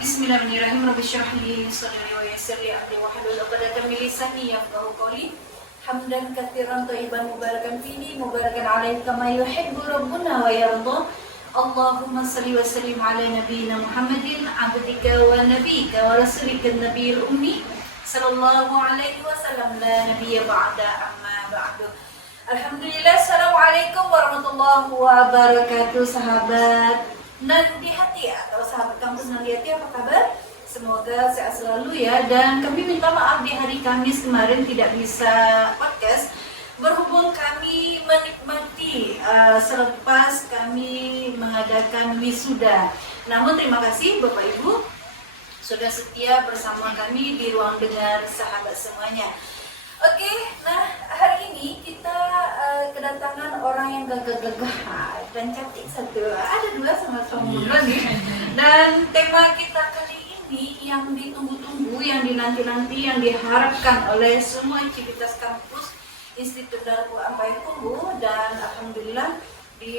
Bismillahirrahmanirrahim. Rabbi shrah li sadri wa yassir li amri wahlul 'uqdatam min lisani yafqahu qawli. Hamdan katsiran thayyiban mubarakan fihi mubarakan alaihi kama yuhibbu rabbuna wa yarda. Allahumma salli wa sallim ala nabiyyina Muhammadin abdika wa nabiyyika wa rasulika nabiyil ummi sallallahu alaihi wasallam la nabiyya ba'da amma ba'du. Alhamdulillah, assalamualaikum warahmatullahi wabarakatuh, sahabat Nandi Hati atau sahabat kampus Nandi Hati, apa kabar? Semoga sehat selalu ya. Dan kami minta maaf di hari Kamis kemarin tidak bisa podcast, berhubung kami menikmati selepas kami mengadakan wisuda. Namun terima kasih Bapak Ibu sudah setia bersama kami di ruang dengar sahabat semuanya. Oke, nah hari ini kita kedatangan orang yang gagah-gagah dan cantik satu. Ada dua sama-sama muda nih. Dan tema kita kali ini yang ditunggu-tunggu, yang dinanti-nanti, yang diharapkan oleh semua civitas kampus Institut Dakwah Payakumbuh. Dan alhamdulillah di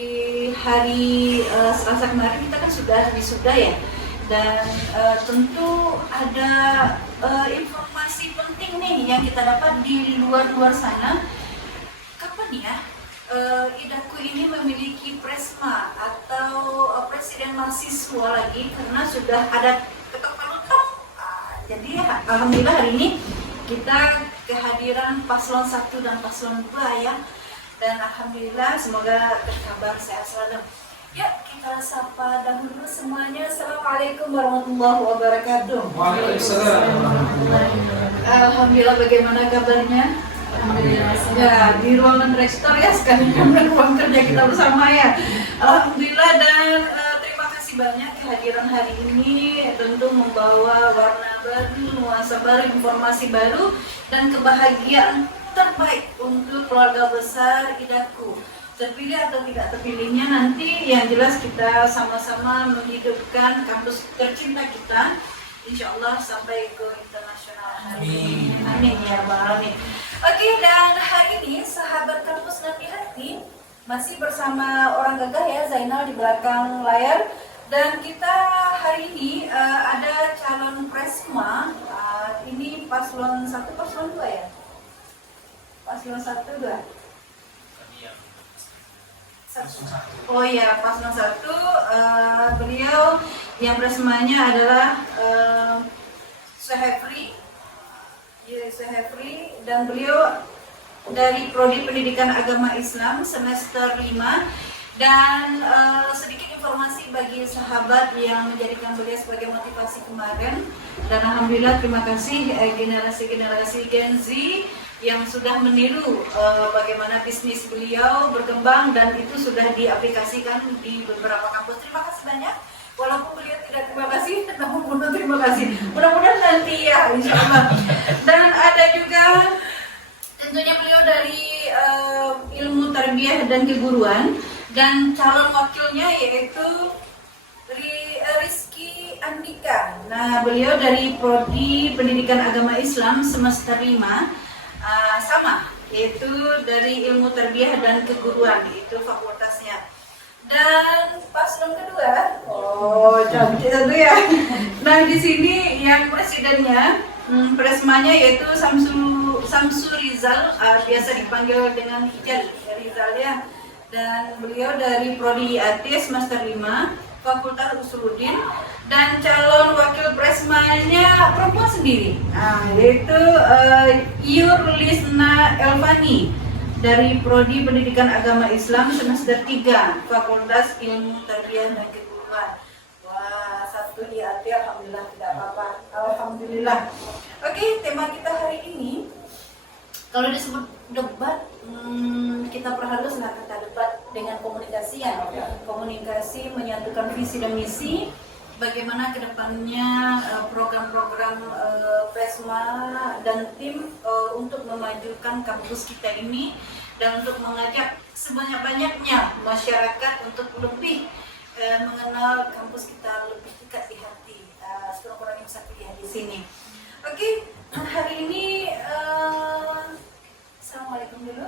hari Selasa kemarin kita kan sudah wisuda ya. Dan tentu ada informasi penting nih yang kita dapat di luar sana. Kapan ya Idaku ini memiliki presma atau presiden mahasiswa lagi, karena sudah ada ketok palu. Jadi alhamdulillah hari ini kita kehadiran paslon 1 dan paslon 2 ya. Dan alhamdulillah semoga berkabar sehat selalu. Ya, kita sapa dahulu semuanya. Assalamualaikum warahmatullahi wabarakatuh. Waalaikumsalam. Alhamdulillah, bagaimana kabarnya? Alhamdulillah. Ya, di ruangan rektor ya, sekalian ruang kerja kita bersama ya. Alhamdulillah, dan terima kasih banyak kehadiran hari ini, tentu membawa warna baru, nuansa baru, informasi baru, dan kebahagiaan terbaik untuk keluarga besar Idaku. Terpilih atau tidak terpilihnya nanti yang jelas kita sama-sama menghidupkan kampus tercinta kita, insya Allah sampai ke internasional. Amin. Amin ya Rabbal Alamin. Oke, dan hari ini sahabat kampus Nandi Hati masih bersama orang gagah ya, Zainal di belakang layar. Dan kita hari ini ada calon presma, ini paslon 1, paslon 2 ya? Paslon 1, 2? Oh iya, paslon 1, beliau yang presmanya adalah Syahefri, dan beliau dari Prodi Pendidikan Agama Islam semester 5. Dan sedikit informasi bagi sahabat yang menjadikan beliau sebagai motivasi kemarin. Dan alhamdulillah terima kasih generasi-generasi Gen Z yang sudah meniru bagaimana bisnis beliau berkembang, dan itu sudah diaplikasikan di beberapa kampus. Terima kasih banyak. Walaupun beliau tidak terima kasih, namun terima kasih. Mudah-mudahan nanti ya, insya Allah. Dan ada juga tentunya beliau dari ilmu tarbiyah dan keguruan, dan calon wakilnya yaitu Rizky Andika. Nah, beliau dari Prodi Pendidikan Agama Islam semester 5. Sama, yaitu dari ilmu tarbiyah dan keguruan, itu fakultasnya. Dan paslon kedua, cantik satu ya. Nah, di sini yang presidennya, presmanya yaitu Samsu Rizal, biasa dipanggil dengan Rizal ya. Dan beliau dari Prodi IAT semester 5, Fakultas Usuluddin. Dan calon wakil presmanya perempuan sendiri, yaitu Yurlisna Elvani dari Prodi Pendidikan Agama Islam semester 3, Fakultas Ilmu Tarbiyah dan Keguruan. Wah, satu IAT, alhamdulillah, tidak apa-apa, alhamdulillah. Oke, tema kita hari ini, kalau disebut debat, kita perhaluslah kata debat dengan komunikasi ya. Komunikasi menyatukan visi dan misi. Bagaimana kedepannya program-program Presma dan tim untuk memajukan kampus kita ini, dan untuk mengajak sebanyak-banyaknya masyarakat untuk lebih mengenal kampus kita lebih dekat di hati. Sekurang-kurangnya bisa dilihat di sini. Oke, hari ini Assalamualaikum dulu.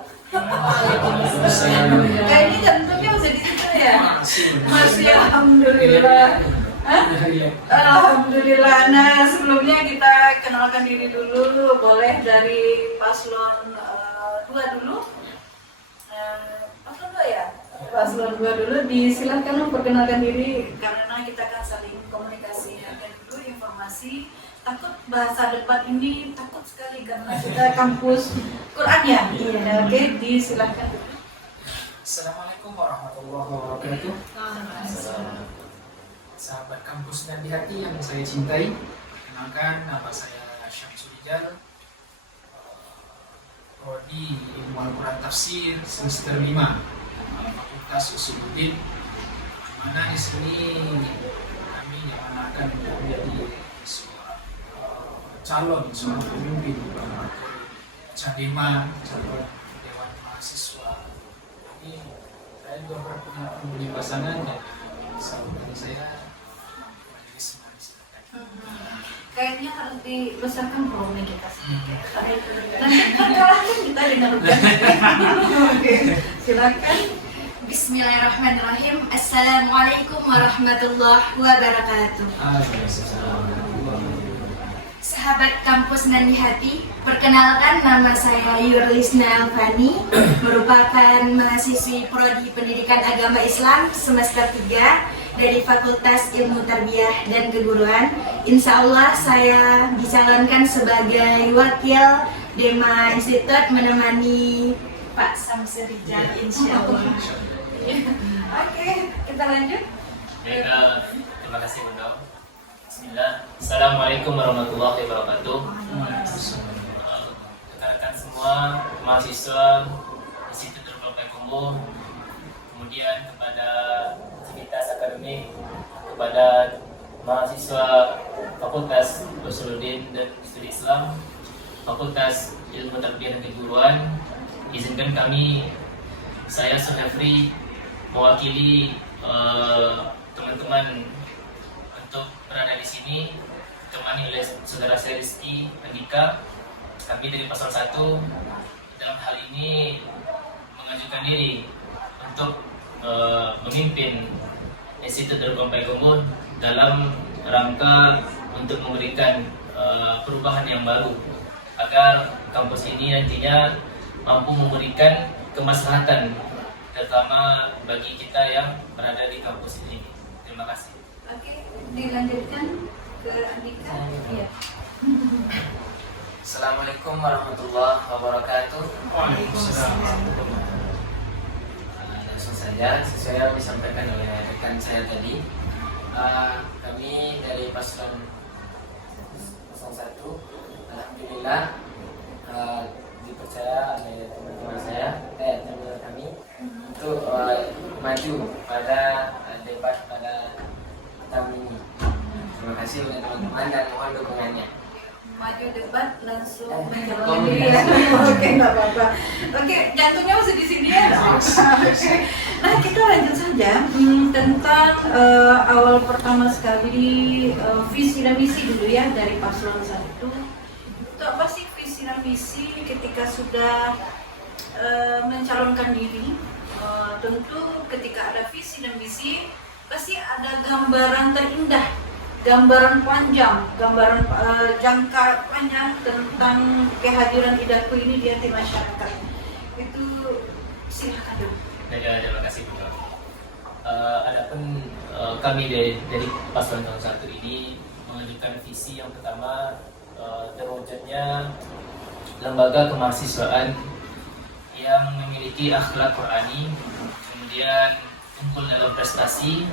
Kayaknya tentunya bisa di situ ya? Masih alhamdulillah. Hah? Iya. Alhamdulillah. Nah, sebelumnya kita kenalkan diri dulu. Boleh dari paslon 2 dulu. Paslon 2 ya? Paslon 2 dulu. Disilakan memperkenalkan diri karena kita akan saling komunikasi. Dan dulu informasi. Takut bahasa debat ini takut sekali karena kita kampus Quran ya. Iya. Oke, disilakan dulu. Assalamualaikum warahmatullahi wabarakatuh. Sahabat kampus dan di hati yang saya cintai, kenalkan nama saya Syamsul Rijal, prodi Ilmu Al-Quran Tafsir semester 5, Fakultas Usuluddin. Di mana di sini kami diamanahkan menjadi calon seorang pemimpin Cadema, calon Dewan Mahasiswa. Ini saya juga berpunya pasangan dan sahabat saya majelis manis. Kayaknya harus dibesarkan volume kita sedikit. Nanti kan kalahkan kita dengan ujian. Oke, silakan. Bismillahirrahmanirrahim. Assalamualaikum warahmatullahi wabarakatuh. Sahabat kampus dan di hati, perkenalkan nama saya Yurlisna Alfani, merupakan mahasiswi Prodi Pendidikan Agama Islam semester 3 dari Fakultas Ilmu Tarbiyah dan Keguruan. Insya Allah saya dicalonkan sebagai wakil Dema Institut menemani Pak Syamsul Rijal, insya Allah. Oke, kita lanjut. Terima kasih Bunda. Bismillah. Assalamualaikum warahmatullahi wabarakatuh. Rekan-rekan semua mahasiswa Institut Darul kemudian kepada aktivitas akademik, kepada mahasiswa Fakultas Usuluddin dan Studi Islam, Fakultas Ilmu Tarbiyah dan Keguruan, izinkan kami, saya Suhafri, mewakili teman-teman untuk berada di sini, ditemani oleh saudara saya Rizky Andika. Kami dari paslon 1 dalam hal ini mengajukan diri untuk memimpin Institut Darul Qur'an dalam rangka untuk memberikan perubahan yang baru agar kampus ini nantinya mampu memberikan kemaslahatan terutama bagi kita yang berada di kampus ini. Terima kasih. Oke, dilanjutkan ke Andika. Iya. Assalamualaikum warahmatullahi wabarakatuh. Langsung saja, sesuai yang disampaikan oleh rekan saya tadi, kami dari paslon 01, alhamdulillah dipercaya oleh teman-teman teman-teman kami untuk maju pada debat pada tahun ini. Terima kasih oleh teman-teman dan mohon dukungannya. Maju debat langsung mencalonkan diri ya. Oke, nggak apa-apa. Oke, jantungnya masih di sini ya. Oke. Nah, kita lanjut saja tentang awal pertama sekali visi dan misi dulu ya dari paslon 1. Itu apa sih visi dan misi ketika sudah mencalonkan diri? Tentu ketika ada visi dan misi pasti ada gambaran terindah, gambaran panjang, gambaran jangka panjang tentang kehadiran Idaku ini di hati masyarakat. Itu silakan dulu. Terima kasih Bunda. Adapun kami dari paslon 1 ini mengajukan visi yang pertama, terwujudnya lembaga kemahasiswaan yang memiliki akhlak Qurani, kemudian unggul dalam prestasi,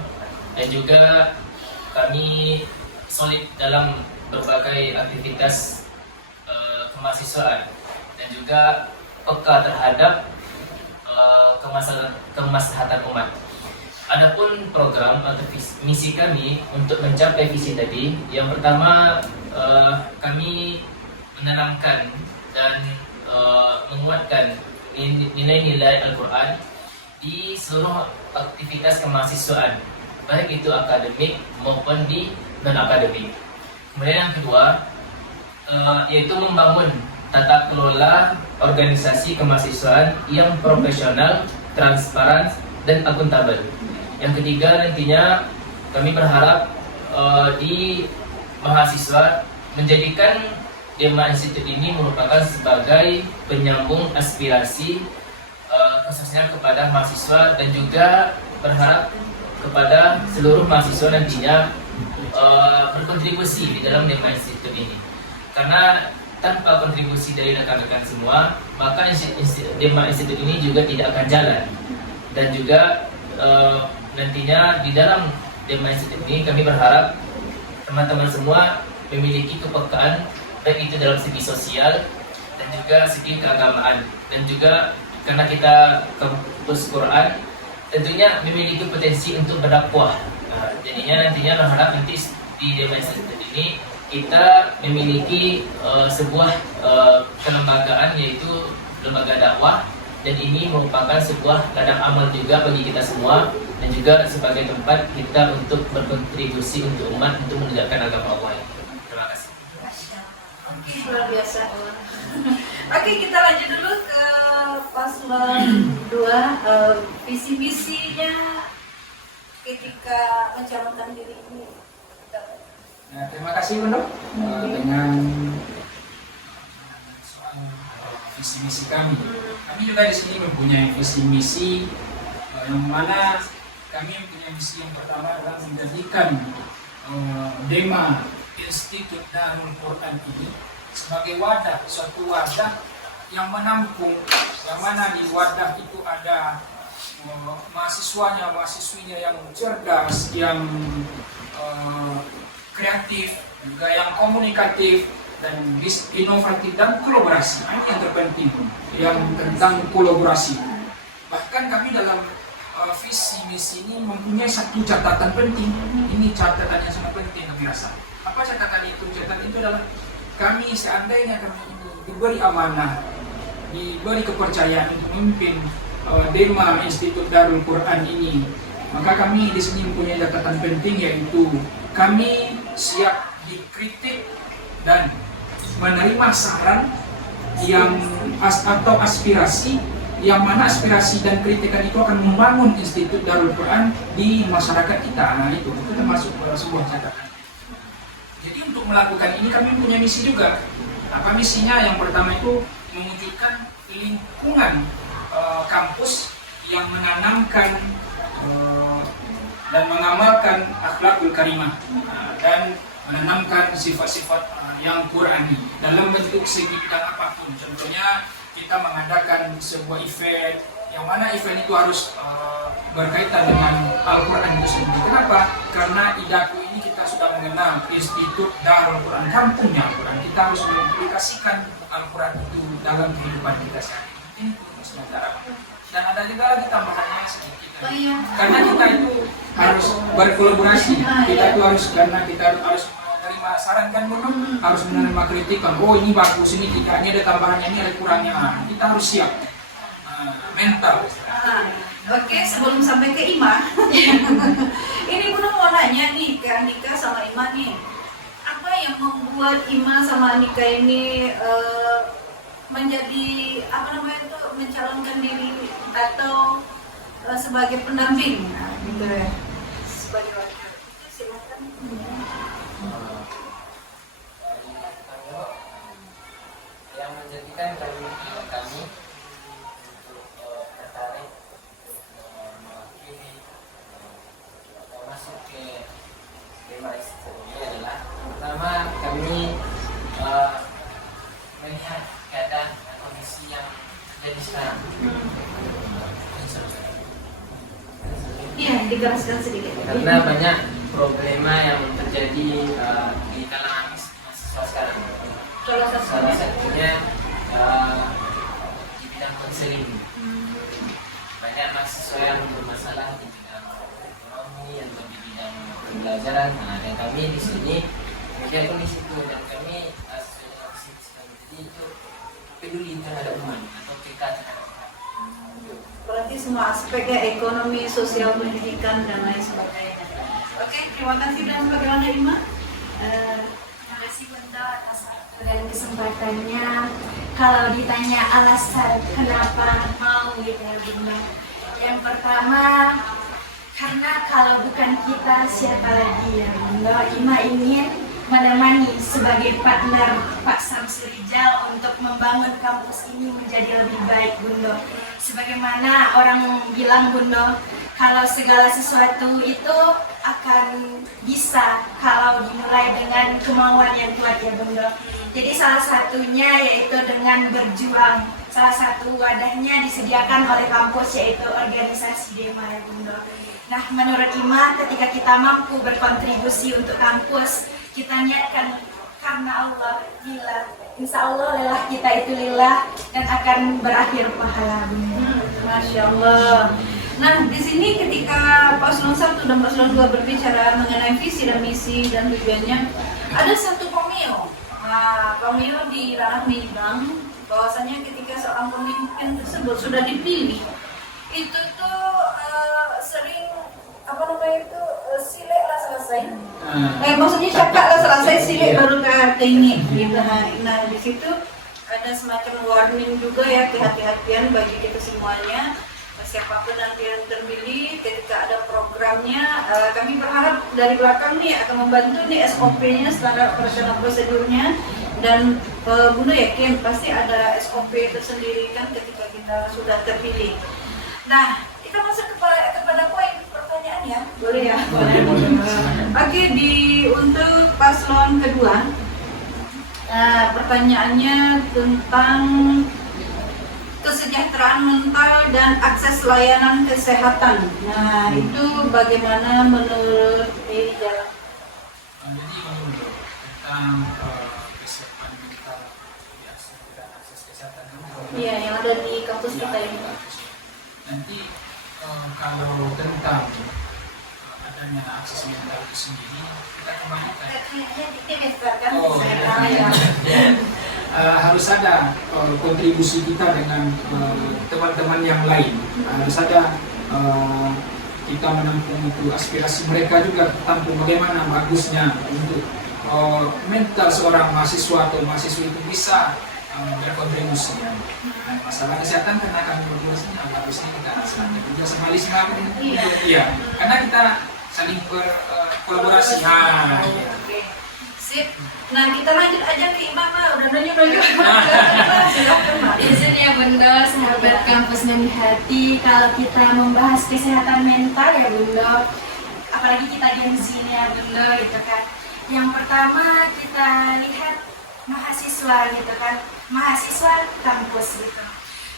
dan juga kami solid dalam berbagai aktivitas kemahasiswaan dan juga peka terhadap kemaslahatan umat. Adapun program atau misi kami untuk mencapai visi tadi, yang pertama kami menanamkan dan menguatkan nilai-nilai Al-Quran di seluruh aktivitas kemahasiswaan, baik itu akademik maupun di non-akademik. Kemudian yang kedua, yaitu membangun tata kelola organisasi kemahasiswaan yang profesional, transparan, dan akuntabel. Yang ketiga, nantinya kami berharap di mahasiswa menjadikan Dema Institute ini merupakan sebagai penyambung aspirasi khususnya kepada mahasiswa, dan juga berharap kepada seluruh mahasiswa nantinya berkontribusi di dalam Dema Institute ini. Karena tanpa kontribusi dari rekan-rekan semua, maka Dema Institute ini juga tidak akan jalan. Dan juga nantinya di dalam Dema Institute ini kami berharap teman-teman semua memiliki kepekaan, baik itu dalam segi sosial dan juga segi keagamaan. Dan juga karena kita kampus Quran, tentunya memiliki potensi untuk berdakwah. Jadinya nantinya berharap nanti di Dema Institute ini kita memiliki sebuah kelembagaan, yaitu lembaga dakwah, dan ini merupakan sebuah ladang amal juga bagi kita semua, dan juga sebagai tempat kita untuk berkontribusi untuk umat untuk menegakkan agama Allah. Terima kasih. Oke, luar biasa. Oke, kita lanjut dulu ke paslon 2, visi misinya ketika mencalonkan diri ini. Nah, terima kasih Bunda dengan soal visi misi kami. Kami juga di sini mempunyai visi misi yang mana kami mempunyai misi yang pertama adalah menjadikan Dema Institute Darul Quran ini sebagai wadah, suatu wadah yang menampung, yang mana di wadah itu ada mahasiswanya, mahasiswinya yang cerdas, yang kreatif, juga yang komunikatif dan inovatif dan kolaborasi. Ini yang terpenting, yang tentang kolaborasi. Bahkan kami dalam visi misi ini mempunyai satu catatan penting. Ini catatan yang sangat penting kami rasa. Apa catatan itu? Catatan itu adalah kami seandainya kami ini diberi amanah, diberi kepercayaan untuk memimpin Dema Institute Darul Quran ini, maka kami di sini mempunyai catatan penting, yaitu kami siap dikritik dan menerima saran yang atau aspirasi, yang mana aspirasi dan kritikan itu akan membangun Institut Darul Quran di masyarakat kita. Nah, itu termasuk sebuah catatan. Jadi untuk melakukan ini kami punya misi juga. Apa misinya? Yang pertama itu mewujudkan lingkungan kampus yang menanamkan dan mengamalkan akhlakul karimah dan menanamkan sifat-sifat yang Qurani dalam bentuk segi bidang apapun. Contohnya kita mengadakan sebuah event yang mana event itu harus berkaitan dengan Al-Quran itu sendiri. Kenapa? Karena idaku ini kita sudah mengenal Institut Darul Quran, kampungnya Al-Quran. Kita harus mengaplikasikan Al-Quran itu dalam kehidupan kita sehari-hari. Ini sementara. Dan ada juga lagi tambahannya sedikit. Karena kita itu harus berkolaborasi. Kita itu harus, karena kita harus menerima saran kan, harus menerima kritikan. Oh, ini bagus, ini tidak, ini ada tambahannya, ini ada kurangnya. Kita harus siap mental. Oke, sebelum sampai ke Ima, ini Bunda mau nanya nih ke Andika sama Ima nih, apa yang membuat Ima sama Andika ini menjadi mencalonkan diri atau sebagai pendamping, gitu ya, sebagai wakil. Silakan. Yang menjadikan kami untuk tertarik mewakili atau masuk ke Dema Institute ini adalah, pertama, kami melihat keadaan kondisi yang terjadi sekarang. Iya, dikeraskan sedikit. Karena banyak problema yang terjadi di kalangan mahasiswa sekarang. Salah satunya di bidang konseling. Banyak mahasiswa yang bermasalah di bidang ekonomi atau di bidang pembelajaran. Nah, dan kami di sini melihat kondisi itu, dan kami sesuai dengan visi kami jadi itu peduli terhadap umat atau kita terhadap umat. Berarti semua aspeknya ekonomi, sosial, pendidikan, dan lain sebagainya. Oke, terima kasih. Dan bagaimana Ima? Terima kasih Bunda atas waktu dan kesempatannya. Kalau ditanya alasan kenapa mau gitu ya Bunda, Yang pertama, karena kalau bukan kita siapa lagi ya Bunda. Ima ingin menemani sebagai partner Pak Samsul Rijal untuk membangun kampus ini menjadi lebih baik Bunda. Sebagaimana orang bilang Bunda, kalau segala sesuatu itu akan bisa kalau dimulai dengan kemauan yang kuat ya Bunda. Jadi salah satunya yaitu dengan berjuang. Salah satu wadahnya disediakan oleh kampus yaitu organisasi DEMA ya Bunda. Nah, menurut Ima, ketika kita mampu berkontribusi untuk kampus, kita niatkan karena Allah, lillah. Insya Allah lelah kita itu lillah dan akan berakhir pahala. Masya Allah. Nah, di sini ketika Paslon 1 dan Paslon 2 berbicara mengenai visi dan misi dan tujuannya, ada satu pemio. Nah, pemio di ranah Minbang, bahwasanya ketika seorang pemimpin tersebut sudah dipilih, itu tuh sering silek lah selesai. Maksudnya cakap lah selesai, silek baru ke ini. Nah, di situ ada semacam warning juga ya, kehati-hatian bagi kita semuanya. Siapapun nanti yang terpilih, ketika ada programnya, kami berharap dari belakang nih akan membantu nih SOP-nya, standar operasional prosedurnya, dan Bunda yakin pasti ada SOP tersendiri kan ketika kita sudah terpilih. Nah, kita masuk kepada poin pertanyaan ya, boleh ya? Boleh. Oke, untuk paslon kedua, pertanyaannya tentang kesejahteraan mental dan akses layanan kesehatan. Nah, itu bagaimana menurut ini jalan? Jadi menurut tentang kesiapan mental dan akses kesehatan Iya, yang ada di kampus kita ini. Nanti kalau tentang adanya akses mental itu sendiri, kita kembalikan. Harus ada kontribusi kita dengan teman-teman yang lain. Harus ada kita menampung itu aspirasi mereka juga, tampung bagaimana bagusnya untuk mental seorang mahasiswa atau mahasiswi itu bisa berkontribusi. Nah, masalah kesehatan karena kami berkontribusinya bagusnya kita rasakan juga sama Lisma. Iya, karena kita saling berkolaborasi. Sip. Nah, kita lanjut aja ke Imam, udah nanya. Izin ya Bunda, sahabat kampus Nani Hati, kalau kita membahas kesehatan mental ya Bunda, apalagi kita Gen Z ya Bunda gitu kan. Yang pertama kita lihat mahasiswa gitu kan, mahasiswa kampus gitu.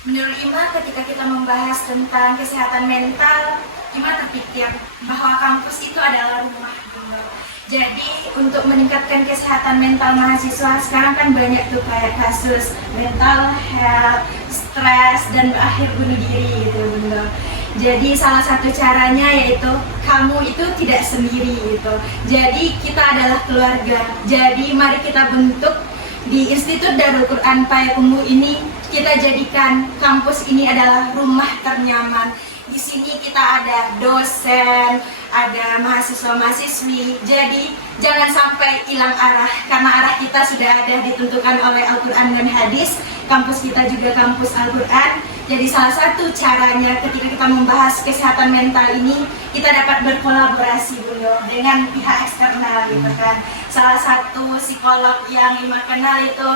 Menurut Ima, ketika kita membahas tentang kesehatan mental, Ima terpikir bahwa kampus itu adalah rumah Bunda. Jadi untuk meningkatkan kesehatan mental mahasiswa, sekarang kan banyak tuh kayak kasus mental health, stres, dan berakhir bunuh diri gitu Bunda. Jadi salah satu caranya yaitu kamu itu tidak sendiri gitu. Jadi kita adalah keluarga. Jadi mari kita bentuk di Institut Darul Quran Payakumbuh ini, kita jadikan kampus ini adalah rumah ternyaman. Di sini kita ada dosen, ada mahasiswa-mahasiswi. Jadi jangan sampai hilang arah, karena arah kita sudah ada ditentukan oleh Al-Quran dan Hadis. Kampus kita juga kampus Al-Quran. Jadi salah satu caranya ketika kita membahas kesehatan mental ini, kita dapat berkolaborasi Bunda dengan pihak eksternal gitu kan. Salah satu psikolog yang Ima kenal itu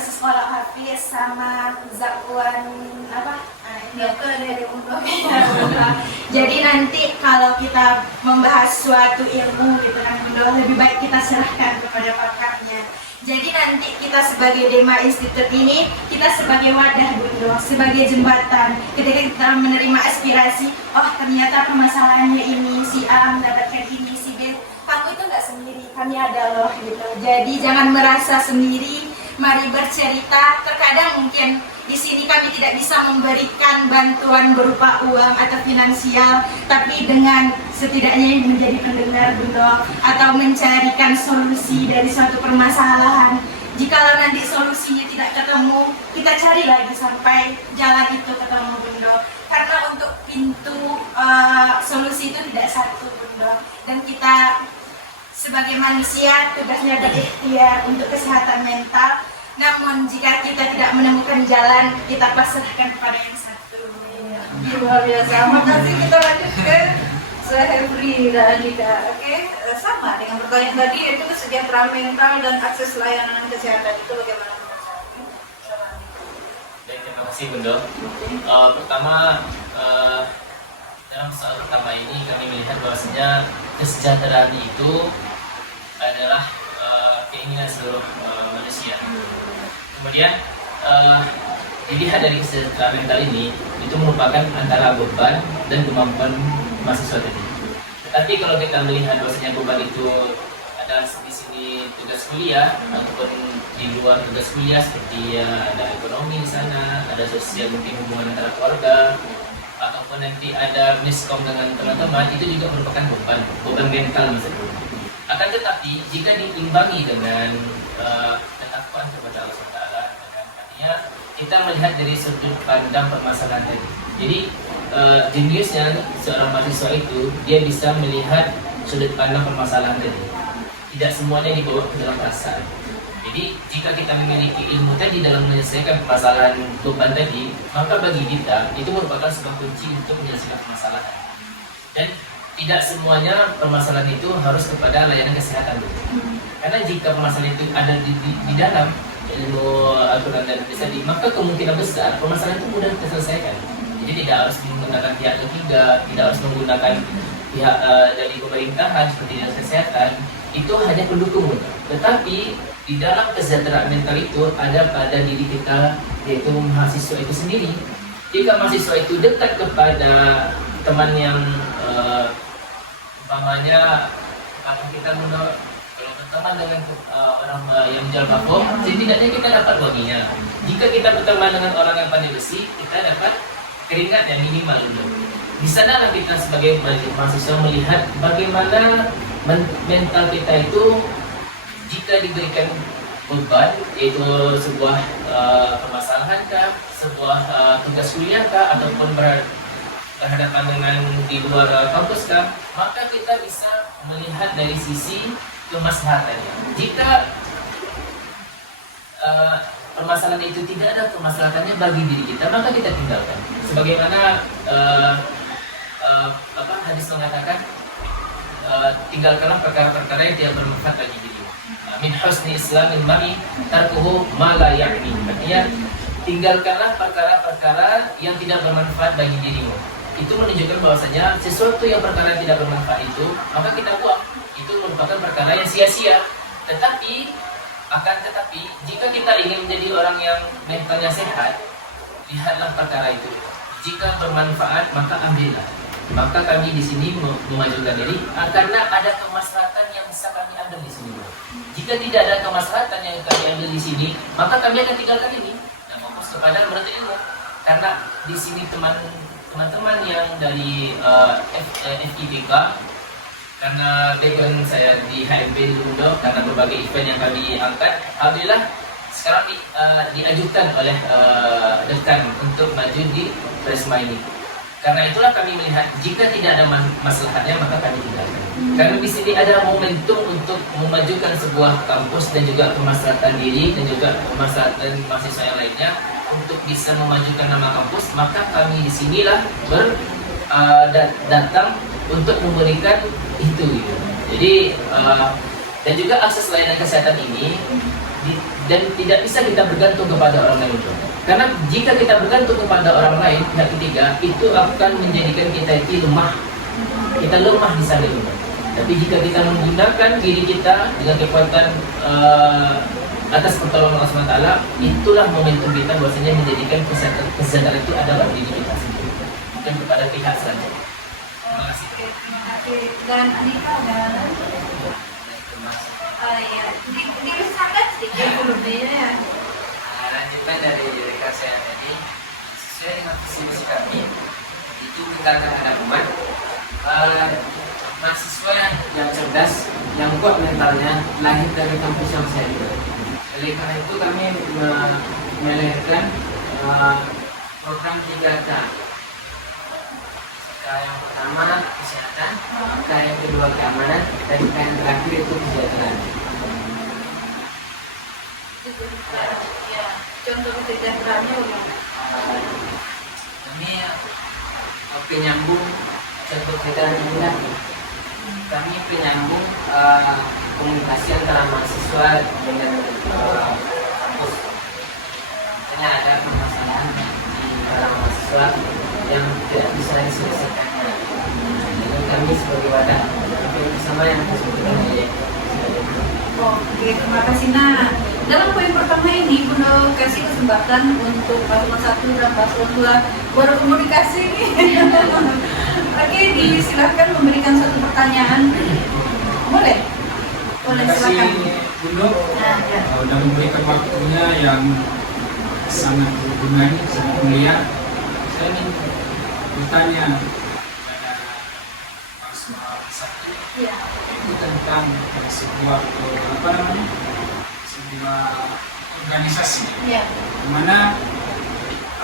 psikolog Hafiz sama Zakwan Jadi nanti kalau kita membahas suatu ilmu gitu kan Bunda, lebih baik kita serahkan kepada pakarnya. Jadi nanti kita sebagai DEMA Institute ini, kita sebagai wadah Bunda, sebagai jembatan. Ketika kita menerima aspirasi, oh ternyata permasalahannya ini, si A mendapatkan ini, si B, kamu itu nggak sendiri, kami ada loh gitu. Jadi jangan merasa sendiri, mari bercerita. Terkadang mungkin di sini kami tidak bisa memberikan bantuan berupa uang atau finansial, tapi dengan setidaknya menjadi pendengar Bunda atau mencarikan solusi dari suatu permasalahan. Jikalau nanti solusinya tidak ketemu, kita cari lagi sampai jalan itu ketemu Bunda. Karena untuk pintu solusi itu tidak satu Bunda, dan kita sebagai manusia tugasnya berikhtiar untuk kesehatan mental. Namun jika kita tidak menemukan jalan, kita pasrahkan kepada yang satu. Luar biasa. Makasih, kita lanjut ke Sehebri dan Andika. Oke, sama dengan pertanyaan tadi, yaitu kesejahteraan mental dan akses layanan kesehatan itu bagaimana menurut saya? Baik, terima kasih Bunda. Pertama, dalam soal pertama ini kami melihat bahwasanya kesejahteraan itu adalah keinginan seluruh manusia. Kemudian dilihat dari kesejahteraan mental ini itu merupakan antara beban dan kemampuan mahasiswa tadi. Tetapi kalau kita melihat bahwasanya beban itu adalah di sini tugas kuliah ataupun di luar tugas kuliah seperti ada ekonomi di sana, ada sosial, mungkin hubungan antara keluarga, ataupun nanti ada miskom dengan teman-teman, itu juga merupakan beban mental maksudnya. Akan tetapi jika diimbangi dengan ketakwaan kepada Allah SWT, artinya kita melihat dari sudut pandang permasalahan tadi. Jadi jeniusnya seorang mahasiswa itu dia bisa melihat sudut pandang permasalahan tadi. Tidak semuanya dibawa ke dalam perasaan. Jadi jika kita memiliki ilmu tadi dalam menyelesaikan permasalahan beban tadi, maka bagi kita itu merupakan sebuah kunci untuk menyelesaikan permasalahan. Dan tidak semuanya permasalahan itu harus kepada layanan kesehatan. Karena jika permasalahan itu ada di dalam ilmu Al-Quran dan hadis tadi, maka kemungkinan besar permasalahan itu mudah terselesaikan. Jadi tidak harus menggunakan pihak ketiga, tidak harus menggunakan pihak dari pemerintahan seperti dinas kesehatan, itu hanya pendukung. Tetapi di dalam kesejahteraan mental itu ada pada diri kita, yaitu mahasiswa itu sendiri. Jika mahasiswa itu dekat kepada teman yang umpamanya kalau kita menurut kalau berteman dengan orang yang menjual bakso, setidaknya kita dapat wanginya. Jika kita berteman dengan orang yang pandai besi, kita dapat keringat yang minimal dulu. Di sanalah kita sebagai mahasiswa melihat bagaimana mental kita itu jika diberikan beban, yaitu sebuah permasalahan kah, sebuah tugas kuliah kah, ataupun berhadapan dengan di luar kampus kah, maka kita bisa melihat dari sisi kemaslahatannya. Jika permasalahan itu tidak ada kemaslahatannya bagi diri kita, maka kita tinggalkan. Sebagaimana hadis mengatakan, tinggalkanlah perkara-perkara yang tidak bermanfaat bagi diri. Min husni islamil mar'i tarkuhu ma la ya'ni. Artinya tinggalkanlah perkara-perkara yang tidak bermanfaat bagi dirimu. Itu menunjukkan bahwasanya sesuatu yang perkara yang tidak bermanfaat itu, maka kita buang. Itu merupakan perkara yang sia-sia. Tetapi jika kita ingin menjadi orang yang mentalnya sehat, lihatlah perkara itu. Jika bermanfaat, maka ambillah. Maka kami di sini memajukan diri karena ada kemaslahatan yang bisa kami ambil di sini. Jika tidak ada kemaslahatan yang kami ambil di sini, maka kami akan tinggalkan ini dan fokus kepada menuntut ilmu. Karena di sini teman-teman yang dari FIPK, karena background saya di HMB dulu, karena berbagai event yang kami angkat, alhamdulillah sekarang diajukan oleh dekan untuk maju di Presma ini. Karena itulah kami melihat jika tidak ada maslahatnya, maka kami tinggalkan. Karena di sini ada momentum untuk memajukan sebuah kampus dan juga kemaslahatan diri dan juga kemaslahatan mahasiswa yang lainnya untuk bisa memajukan nama kampus, maka kami di sinilah datang untuk memberikan itu. Gitu. Jadi dan juga akses layanan kesehatan ini dan tidak bisa kita bergantung kepada orang lain. Karena jika kita bergantung kepada orang lain, pihak ketiga, itu akan menjadikan kita itu lemah. Kita lemah di sana itu. Tapi jika kita menggunakan diri kita dengan kekuatan atas pertolongan Allah SWT, itulah momentum kita bahwasanya menjadikan kesadaran itu adalah diri kita sendiri. Dan kepada pihak selanjutnya. Terima kasih. Terima kasih. Dan Andika dan ya, diusahakan sedikit lebihnya ya. Lanjutkan dari rekan saya tadi, sesuai dengan visi misi kami, itu tinggalkan anak umat, mahasiswa yang cerdas, yang kuat mentalnya, lahir dari kampus yang saya itu. Oleh karena itu kami melahirkan program 3K. K yang pertama kesehatan, K yang kedua keamanan, dan K yang terakhir itu kesejahteraan. Ya, contoh kesejahteraannya bagaimana? Kami penyambung contoh kegiatan Mendaki. Kami penyambung komunikasi antara mahasiswa dengan kampus. Misalnya ada permasalahan di dalam mahasiswa yang tidak bisa diselesaikannya. Jadi kami sebagai wadah bersama yang disebutkan oleh Oke, terima kasih. Nah, dalam poin pertama ini, Bunda kasih kesempatan untuk paslon 1 dan paslon 2 berkomunikasi nih. Oke, disilahkan memberikan satu pertanyaan. Boleh? Boleh, Terima kasih silakan. Bunda Nah, ya. sudah memberikan waktunya yang sangat berguna, sangat mulia. Saya ingin bertanya kepada paslon 1 Ya. itu tentang sebuah sebuah organisasi Ya. di mana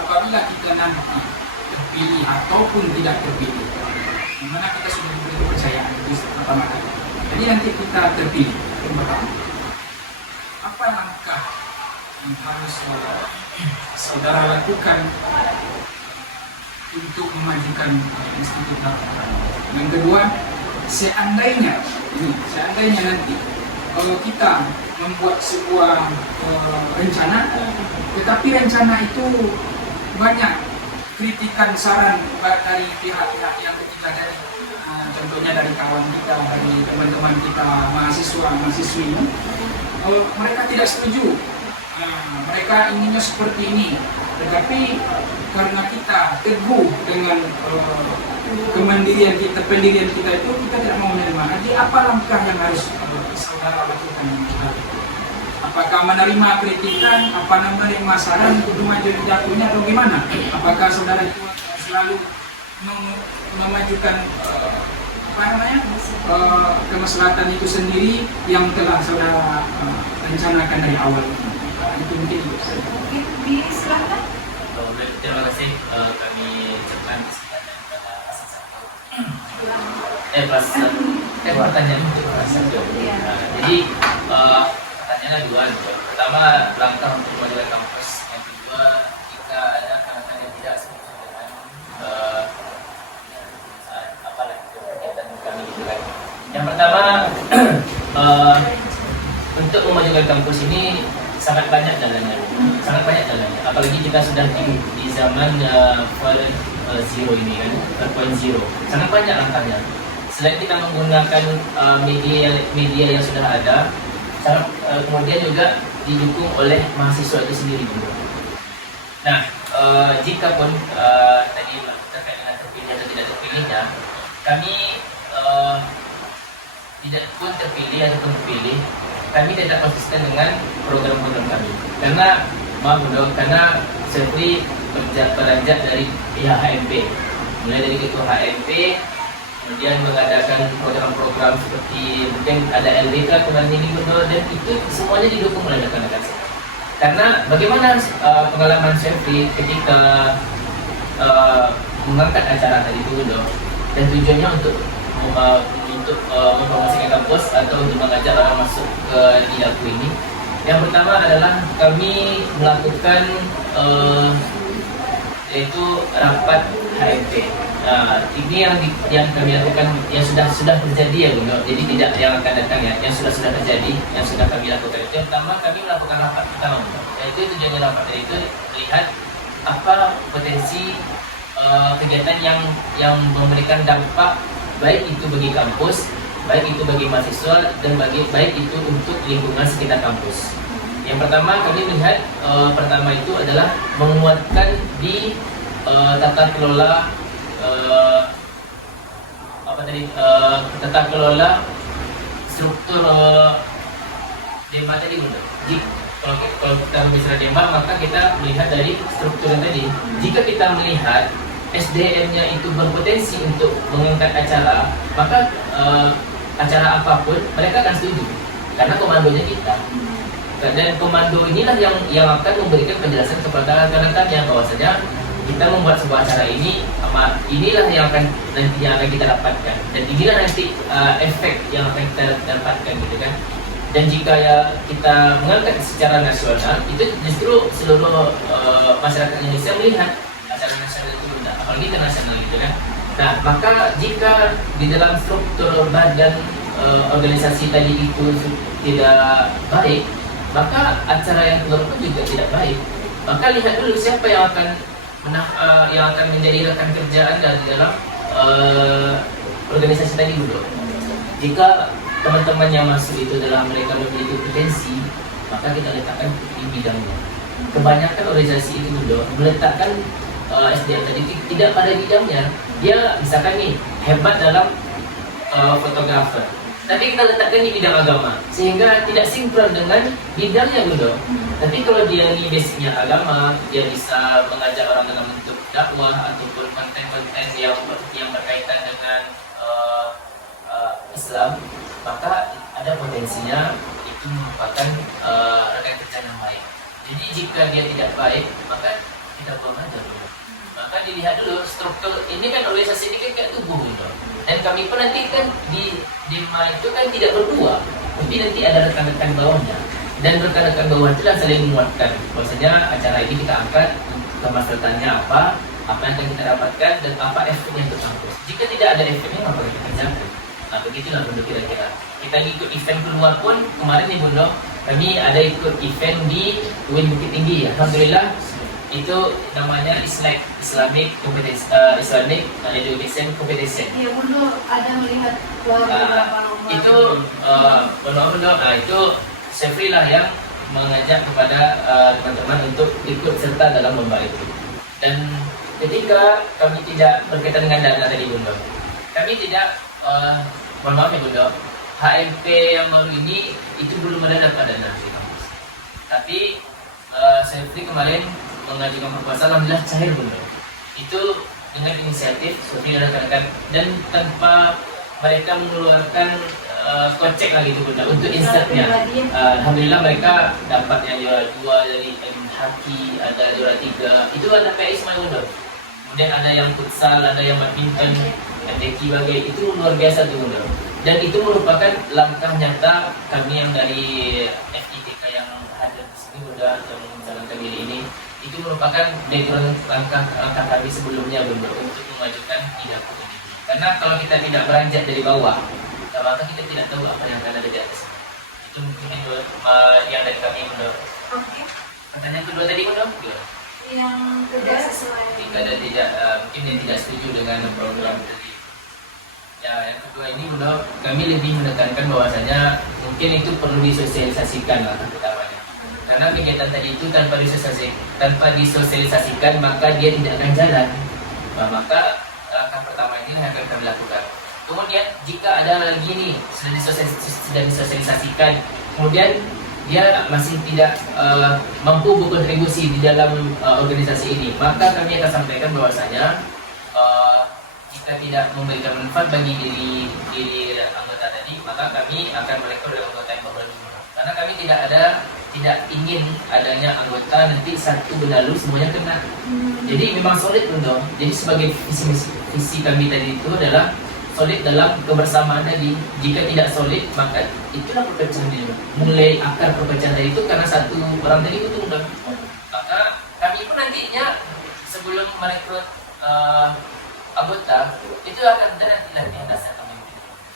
apabila kita nanti terpilih ataupun tidak terpilih, di mana kita sudah diberi kepercayaan itu pertama kali. Jadi nanti kita terpilih yang pertama, apa langkah yang harus saudara lakukan untuk memajukan institut Al-Quran? Yang kedua, seandainya nanti kalau kita membuat sebuah rencana, tetapi rencana itu banyak kritikan saran dari pihak-pihak yang ketiga, dari contohnya dari kawan kita, dari teman-teman kita mahasiswa-mahasiswi ini, mereka tidak setuju, mereka inginnya seperti ini, tetapi karena kita teguh dengan pendirian kita itu, kita tidak mau menerima. Jadi apa langkah yang harus saudara lakukan? Apakah menerima kritikan, menerima saran untuk maju di jatuhnya, atau gimana? Apakah saudara itu selalu memajukan kemaslahatan itu sendiri yang telah saudara rencanakan dari awal? Itu mungkin itu. Oke, disilakan. Terima kasih, kami ucapkan kesempatan kepada paslon 1. Pertanyaan untuk paslon 1. Jadi pertanyaannya dua. Pertama, langkah untuk memajukan kampus. Yang kedua, jika ada kalangan yang tidak setuju dengan kegiatan kami gitu kan. Yang pertama, untuk memajukan kampus ini sangat banyak jalannya, apalagi kita sudah di zaman 4.0 ini kan, 4.0, sangat banyak langkahnya. Selain kita menggunakan media yang sudah ada, kemudian juga didukung oleh mahasiswa itu sendiri juga. Nah, jika pun tadi terkait dengan terpilih atau tidak terpilihnya, kami tidak pun terpilih ataupun terpilih, kami tidak konsisten dengan program-program kami. Karena karena Syafri beranjak dari pihak HMP, mulai dari ketua HMP, kemudian mengadakan program-program seperti mungkin ada LDK kemarin ini dan itu semuanya didukung oleh rekan-rekan saya. Karena bagaimana pengalaman Syafri ketika mengangkat acara tadi itu dan tujuannya untuk mempromosikan kampus atau untuk mengajak orang masuk ke Didaku ini. Yang pertama adalah kami melakukan yaitu rapat HMP. Nah, ini yang kami lakukan yang sudah terjadi ya Bung. Jadi tidak yang akan datang ya, yang sudah terjadi, yang sudah kami lakukan itu. Yang pertama kami melakukan rapat pertama, yaitu tujuannya rapat itu melihat apa potensi kegiatan yang memberikan dampak baik itu bagi kampus, baik itu bagi mahasiswa, dan baik itu untuk lingkungan sekitar kampus. Yang pertama kami melihat pertama itu adalah menguatkan di tata kelola tata kelola struktur Dema tadi Bunda. Kalau kita bicara Dema, maka kita melihat dari struktur tadi. Jika kita melihat SDM-nya itu berpotensi untuk mengangkat acara, maka acara apapun mereka akan setuju karena komandonya kita. Dan komando inilah yang akan memberikan penjelasan kepada rekan-rekannya bahwasanya kita membuat sebuah acara ini, inilah yang akan kita dapatkan, dan inilah nanti efek yang akan kita dapatkan gitu kan. Dan jika kita mengangkat secara nasional, itu justru seluruh masyarakat Indonesia melihat acara nasional itu, apalagi internasional gitu kan. Nah, maka jika di dalam struktur badan organisasi tadi itu tidak baik, maka acara yang keluar pun juga tidak baik. Maka lihat dulu siapa yang akan menjadi rekan kerja Anda di dalam organisasi tadi dulu. Jika teman-teman yang masuk itu dalam mereka memiliki kompetensi, maka kita letakkan di bidangnya. Kebanyakan organisasi itu dulu meletakkan SDM tadi tidak pada bidangnya. Dia misalkan nih hebat dalam fotografer, tapi kita letakkan di bidang agama sehingga tidak sinkron dengan bidangnya dulu. Tapi kalau dia nih basicnya agama, dia bisa mengajak orang dalam bentuk dakwah ataupun konten-konten yang berkaitan dengan Islam, maka ada potensinya itu merupakan rekan kerja yang baik. Jadi jika dia tidak baik, maka kita buang aja dulu. Maka dilihat dulu struktur ini kan, organisasi ini kan kayak tubuh gitu. Dan kami pun nanti kan di DIMA itu kan tidak berdua, tapi nanti ada rekan-rekan bawahnya. Dan rekan-rekan bawah itu yang saling menguatkan. Maksudnya acara ini kita angkat kemaslahatannya apa yang akan kita dapatkan dan apa efeknya untuk kampus. Jika tidak ada efeknya, apa kita kerjakan? Nah, begitulah Bunda kira-kira. Kita ikut event keluar pun kemarin nih Bunda, kami ada ikut event di UIN Bukit Tinggi. Alhamdulillah itu namanya Islamic Education Competition. Iya, Bunda ada melihat beberapa lomba. Itu itu Syafri lah yang mengajak kepada teman-teman untuk ikut serta dalam lomba itu. Dan ketika kami tidak berkaitan dengan dana tadi Bunda, kami tidak mohon maaf ya Bunda, HMP yang baru ini itu belum ada dapat dana di kampus. Tapi Syafri kemarin mengajukan proposal, alhamdulillah cair Bunda. Itu dengan inisiatif Syafri dan rekan-rekan dan tanpa mereka mengeluarkan kocek lagi itu Bunda untuk insertnya. Alhamdulillah mereka dapat yang juara 2 dari Haki, ada juara 3. Itu ada PI semua Bunda. Kemudian ada yang futsal, ada yang badminton, MTQ bagai, itu luar biasa tuh Bunda. Dan itu merupakan langkah nyata kami yang dari FITK yang hadir di sini Bunda yang menjalankan diri ini. Itu merupakan background langkah kami sebelumnya Bunda untuk memajukan Idaku ini. Karena kalau kita tidak beranjak dari bawah, maka kita tidak tahu apa yang akan ada di atas. Itu mungkin yang dari kami Bunda. Oke. Pertanyaan kedua tadi Bunda? Yang tidak sesuai. Jika ada mungkin yang tidak setuju dengan program tadi. Ya, yang kedua ini Bunda, kami lebih menekankan bahwasanya mungkin itu perlu disosialisasikan lah pertamanya. Karena kegiatan tadi itu tanpa disosialisasikan maka dia tidak akan jalan. Maka langkah pertama ini yang akan kami lakukan. Kemudian jika ada lagi nih sudah disosialisasikan, kemudian dia masih tidak mampu berkontribusi di dalam organisasi ini, maka kami akan sampaikan bahwasanya jika tidak memberikan manfaat bagi diri anggota tadi, maka kami akan merekrut anggota yang baru. Karena kami tidak ingin adanya anggota nanti satu berlalu semuanya kena. Jadi memang solid Bunda. Jadi sebagai visi kami tadi itu adalah solid dalam kebersamaan tadi. Jika tidak solid, maka itulah perpecahan itu. Mulai akar perpecahan tadi itu karena satu orang tadi itu Bunda. Maka kami pun nantinya sebelum merekrut anggota itu akan ada latihan dasar kami.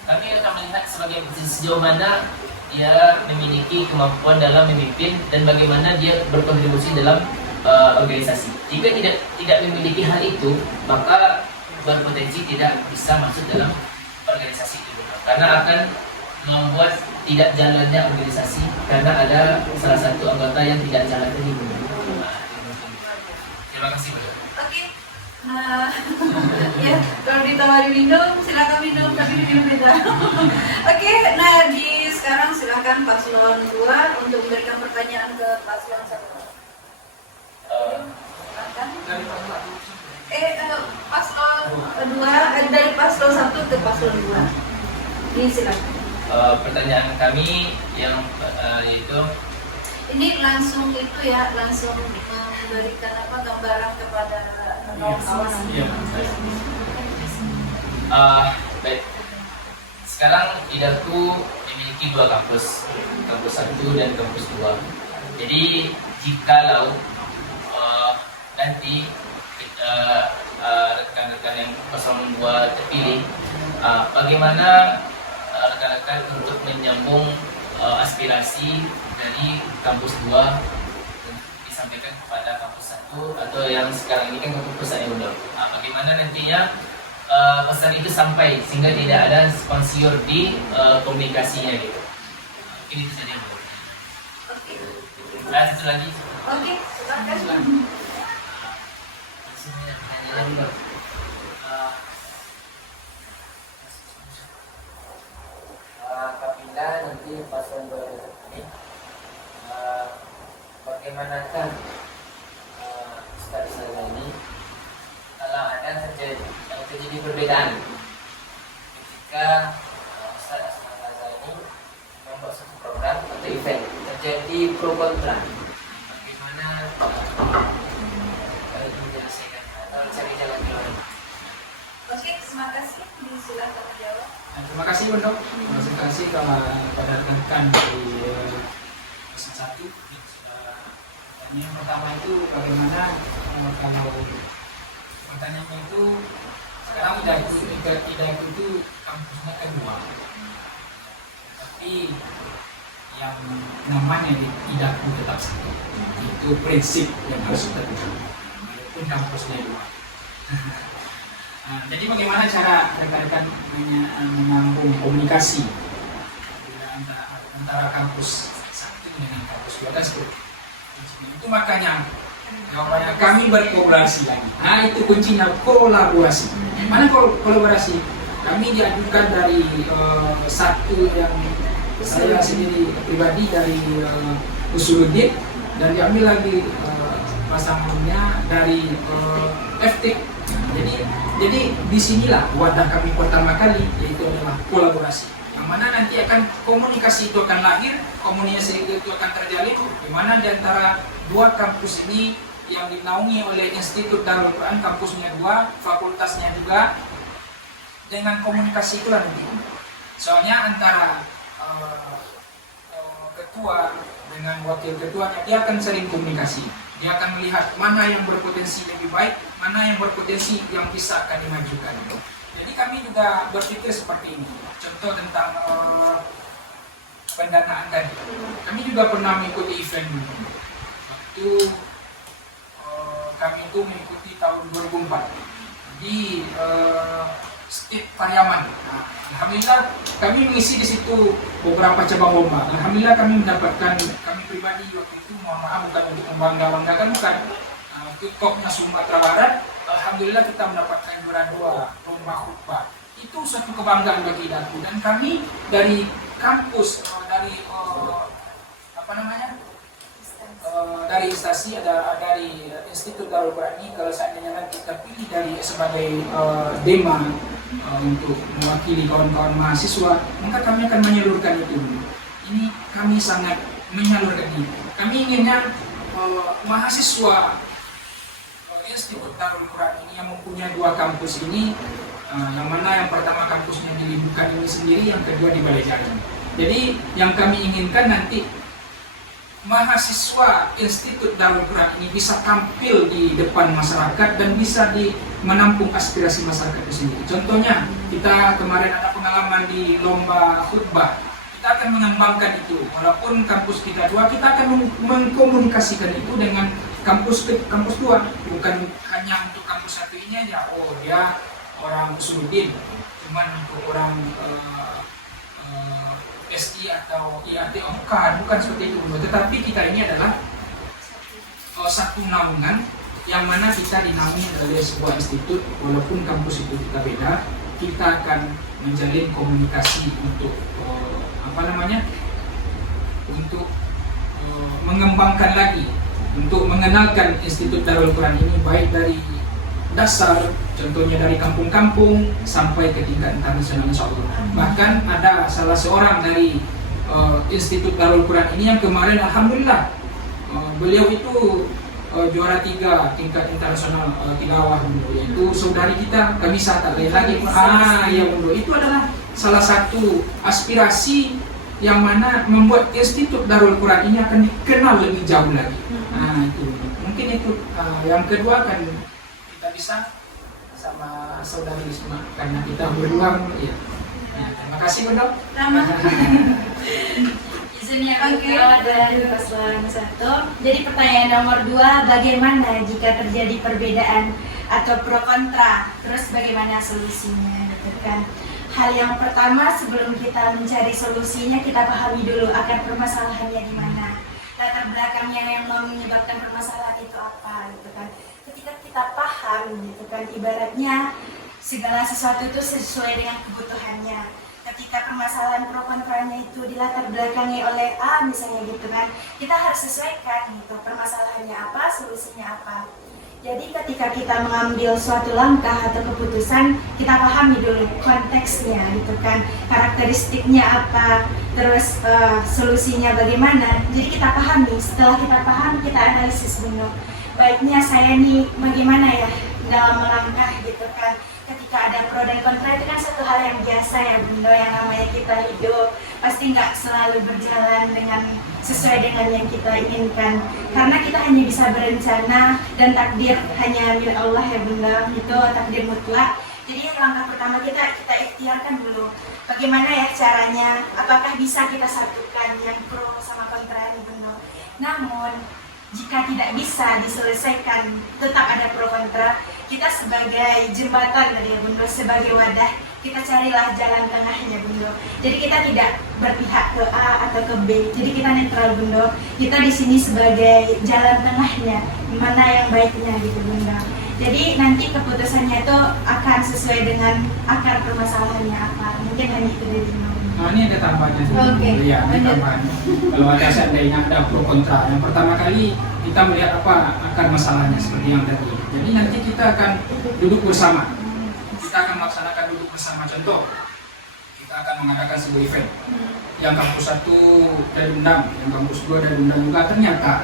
Kami akan melihat sebagai sejauh mana dia memiliki kemampuan dalam memimpin dan bagaimana dia berkontribusi dalam organisasi. Jika tidak memiliki hal itu, maka berpotensi tidak bisa masuk dalam organisasi itu, karena akan membuat tidak jalannya organisasi karena ada salah satu anggota yang tidak jalan tadi. Terima kasih Bu. Oke. Nah, ya kalau ditawari minum silakan minum tapi minum beda. Oke, nah sekarang silakan paslon 2 untuk memberikan pertanyaan ke paslon 1. Silakan. Paslon 2 dari paslon 1 ke paslon 2. Ini silakan. Pertanyaan kami yang itu ini langsung itu ya, langsung memberikan gambaran kepada kawan-kawan. Iya. Baik. Sekarang Idaku memiliki 2 kampus 1 dan kampus 2. Jadi jikalau nanti rekan-rekan yang 02 terpilih, bagaimana rekan-rekan untuk menyambung aspirasi dari kampus 2 disampaikan kepada kampus 1 atau yang sekarang ini kan kampus 1 udah. Bagaimana nantinya pesan itu sampai sehingga tidak ada sponsor di komunikasinya gitu. Mungkin itu saja Bu. Oke. Nah, satu lagi. Oke, silakan. Apabila nanti paslon ini bagaimanakah Ustaz saya ini kalau ada terjadi perbedaan ketika Ustaz saya ini membuat satu program atau event terjadi pro kontra, bagaimana menyelesaikan atau cari jalan keluar? Oke, terima kasih. Silakan menjawab. Terima kasih Bondo. Terima kasih kepada rekan dari pesan 1. Yang pertama itu bagaimana kalau pertanyaannya itu sekarang Idaku itu kampusnya kedua, tapi yang namanya di Idaku tetap satu. Itu prinsip yang harus kita pegang walaupun kampusnya dua. Nah, jadi bagaimana cara rekan-rekan menyambung komunikasi antara kampus 1 dengan kampus 2 kan seperti itu, makanya jawabannya kami berkolaborasi lagi. Nah, itu kuncinya, kolaborasi. Mana kolaborasi? Kami diajukan dari satu yang saya sendiri pribadi dari Usuluddin, dan diambil lagi pasangannya dari FT. Jadi disinilah wadah kami pertama kali, yaitu adalah kolaborasi. Yang mana nanti akan komunikasi itu akan lahir, komunikasi itu akan terjalin, di mana di antara dua kampus ini yang dinaungi oleh Institut Darul Quran, kampusnya 2, fakultasnya juga, dengan komunikasi itulah nanti. Soalnya antara ketua dengan wakil ketuanya, dia akan sering komunikasi. Dia akan melihat mana yang berpotensi lebih baik, mana yang berpotensi yang bisa akan dimajukan. Jadi kami juga berpikir seperti ini. Contoh tentang pendanaan tadi. Kami juga pernah mengikuti event dulu. Waktu kami itu mengikuti tahun 2004 di Stik Pariaman. Nah, alhamdulillah kami mengisi di situ beberapa cabang lomba. Alhamdulillah kami mendapatkan, kami pribadi waktu itu, mohon maaf bukan untuk membangga-banggakan, bukan. Untuk topnya Sumatera Barat, alhamdulillah kita mendapatkan juara 2 lomba khutbah. Itu suatu kebanggaan bagi Idaku, dan kami dari kampus dari dari instansi dari Institut Darul Quran ini, kalau seandainya nanti kita pilih dari sebagai dema untuk mewakili kawan-kawan mahasiswa, maka kami akan menyalurkan itu. Ini kami sangat menyalurkan ini. Kami inginnya mahasiswa Institut Darul Quran ini yang mempunyai 2 kampus ini, yang mana yang pertama kampusnya di Bukan ini sendiri, yang kedua di Balai Jaring. Jadi yang kami inginkan nanti mahasiswa Institut Darul Quran ini bisa tampil di depan masyarakat dan bisa menampung aspirasi masyarakat itu sendiri. Contohnya, kita kemarin ada pengalaman di lomba khutbah. Kita akan mengembangkan itu. Walaupun kampus kita 2, kita akan mengkomunikasikan itu dengan kampus 2. Bukan hanya untuk kampus 1 ini aja. Oh, dia orang Usuluddin. Cuman untuk orang SI atau IAT, bukan seperti itu. Tetapi kita ini adalah satu naungan yang mana kita dinaungi oleh sebuah institut. Walaupun kampus itu kita beda, kita akan menjalin komunikasi untuk untuk mengembangkan lagi, untuk mengenalkan Institut Darul Quran ini baik dari dasar, contohnya dari kampung-kampung sampai ke tingkat internasional, insyaallah. Bahkan ada salah seorang dari Institut Darul Quran ini yang kemarin alhamdulillah beliau itu juara 3 tingkat internasional tilawah, yaitu saudari kita Kamisa tak lain lagi. Ya Bunda, itu adalah salah satu aspirasi yang mana membuat Institut Darul Quran ini akan dikenal lebih jauh lagi. Nah, itu mungkin itu. Yang kedua kan kita bisa sama saudari Risma karena kita berdua ya. Terima kasih Bunda. Rama. Izin yang kedua dari paslon 1. Jadi pertanyaan nomor 2, bagaimana jika terjadi perbedaan atau pro kontra? Terus bagaimana solusinya gitu kan? Hal yang pertama sebelum kita mencari solusinya, kita pahami dulu akan permasalahannya di mana. Latar belakangnya yang menyebabkan permasalahan itu apa gitu kan. Ketika kita paham gitu kan, ibaratnya segala sesuatu itu sesuai dengan kebutuhannya. Ketika permasalahan pro kontranya itu dilatar belakangi oleh A misalnya gitu kan, kita harus sesuaikan gitu permasalahannya apa, solusinya apa. Jadi ketika kita mengambil suatu langkah atau keputusan, kita pahami dulu konteksnya gitu kan, karakteristiknya apa, terus solusinya bagaimana. Jadi kita pahami, setelah kita paham kita analisis dulu. Baiknya saya nih bagaimana ya dalam melangkah gitu kan. Ketika ada pro dan kontra itu kan satu hal yang biasa ya Bunda, yang namanya kita hidup pasti nggak selalu berjalan dengan sesuai dengan yang kita inginkan, karena kita hanya bisa berencana dan takdir hanya milik Allah ya Bunda, itu takdir mutlak. Jadi langkah pertama kita ikhtiarkan dulu bagaimana ya caranya, apakah bisa kita satukan yang pro sama kontra ini Bunda. Namun jika tidak bisa diselesaikan, tetap ada pro kontra, kita sebagai jembatan dari ya Bunda, sebagai wadah, kita carilah jalan tengahnya Bunda. Jadi kita tidak berpihak ke A atau ke B, jadi kita netral Bunda. Kita di sini sebagai jalan tengahnya, mana yang baiknya gitu Bunda. Jadi nanti keputusannya itu akan sesuai dengan akar permasalahannya apa. Mungkin hanya itu dari Bunda. Nah, ini ada tambahannya. Oke. Ya, ini tambahannya. Kalau ada seandainya ada pro kontra, yang pertama kali kita melihat apa akar masalahnya seperti yang tadi. Jadi nanti kita akan duduk bersama. Kita akan melaksanakan duduk bersama. Contoh, kita akan mengadakan sebuah event. Yang kampus 1 dari undang, yang kampus 2 dari undang juga ternyata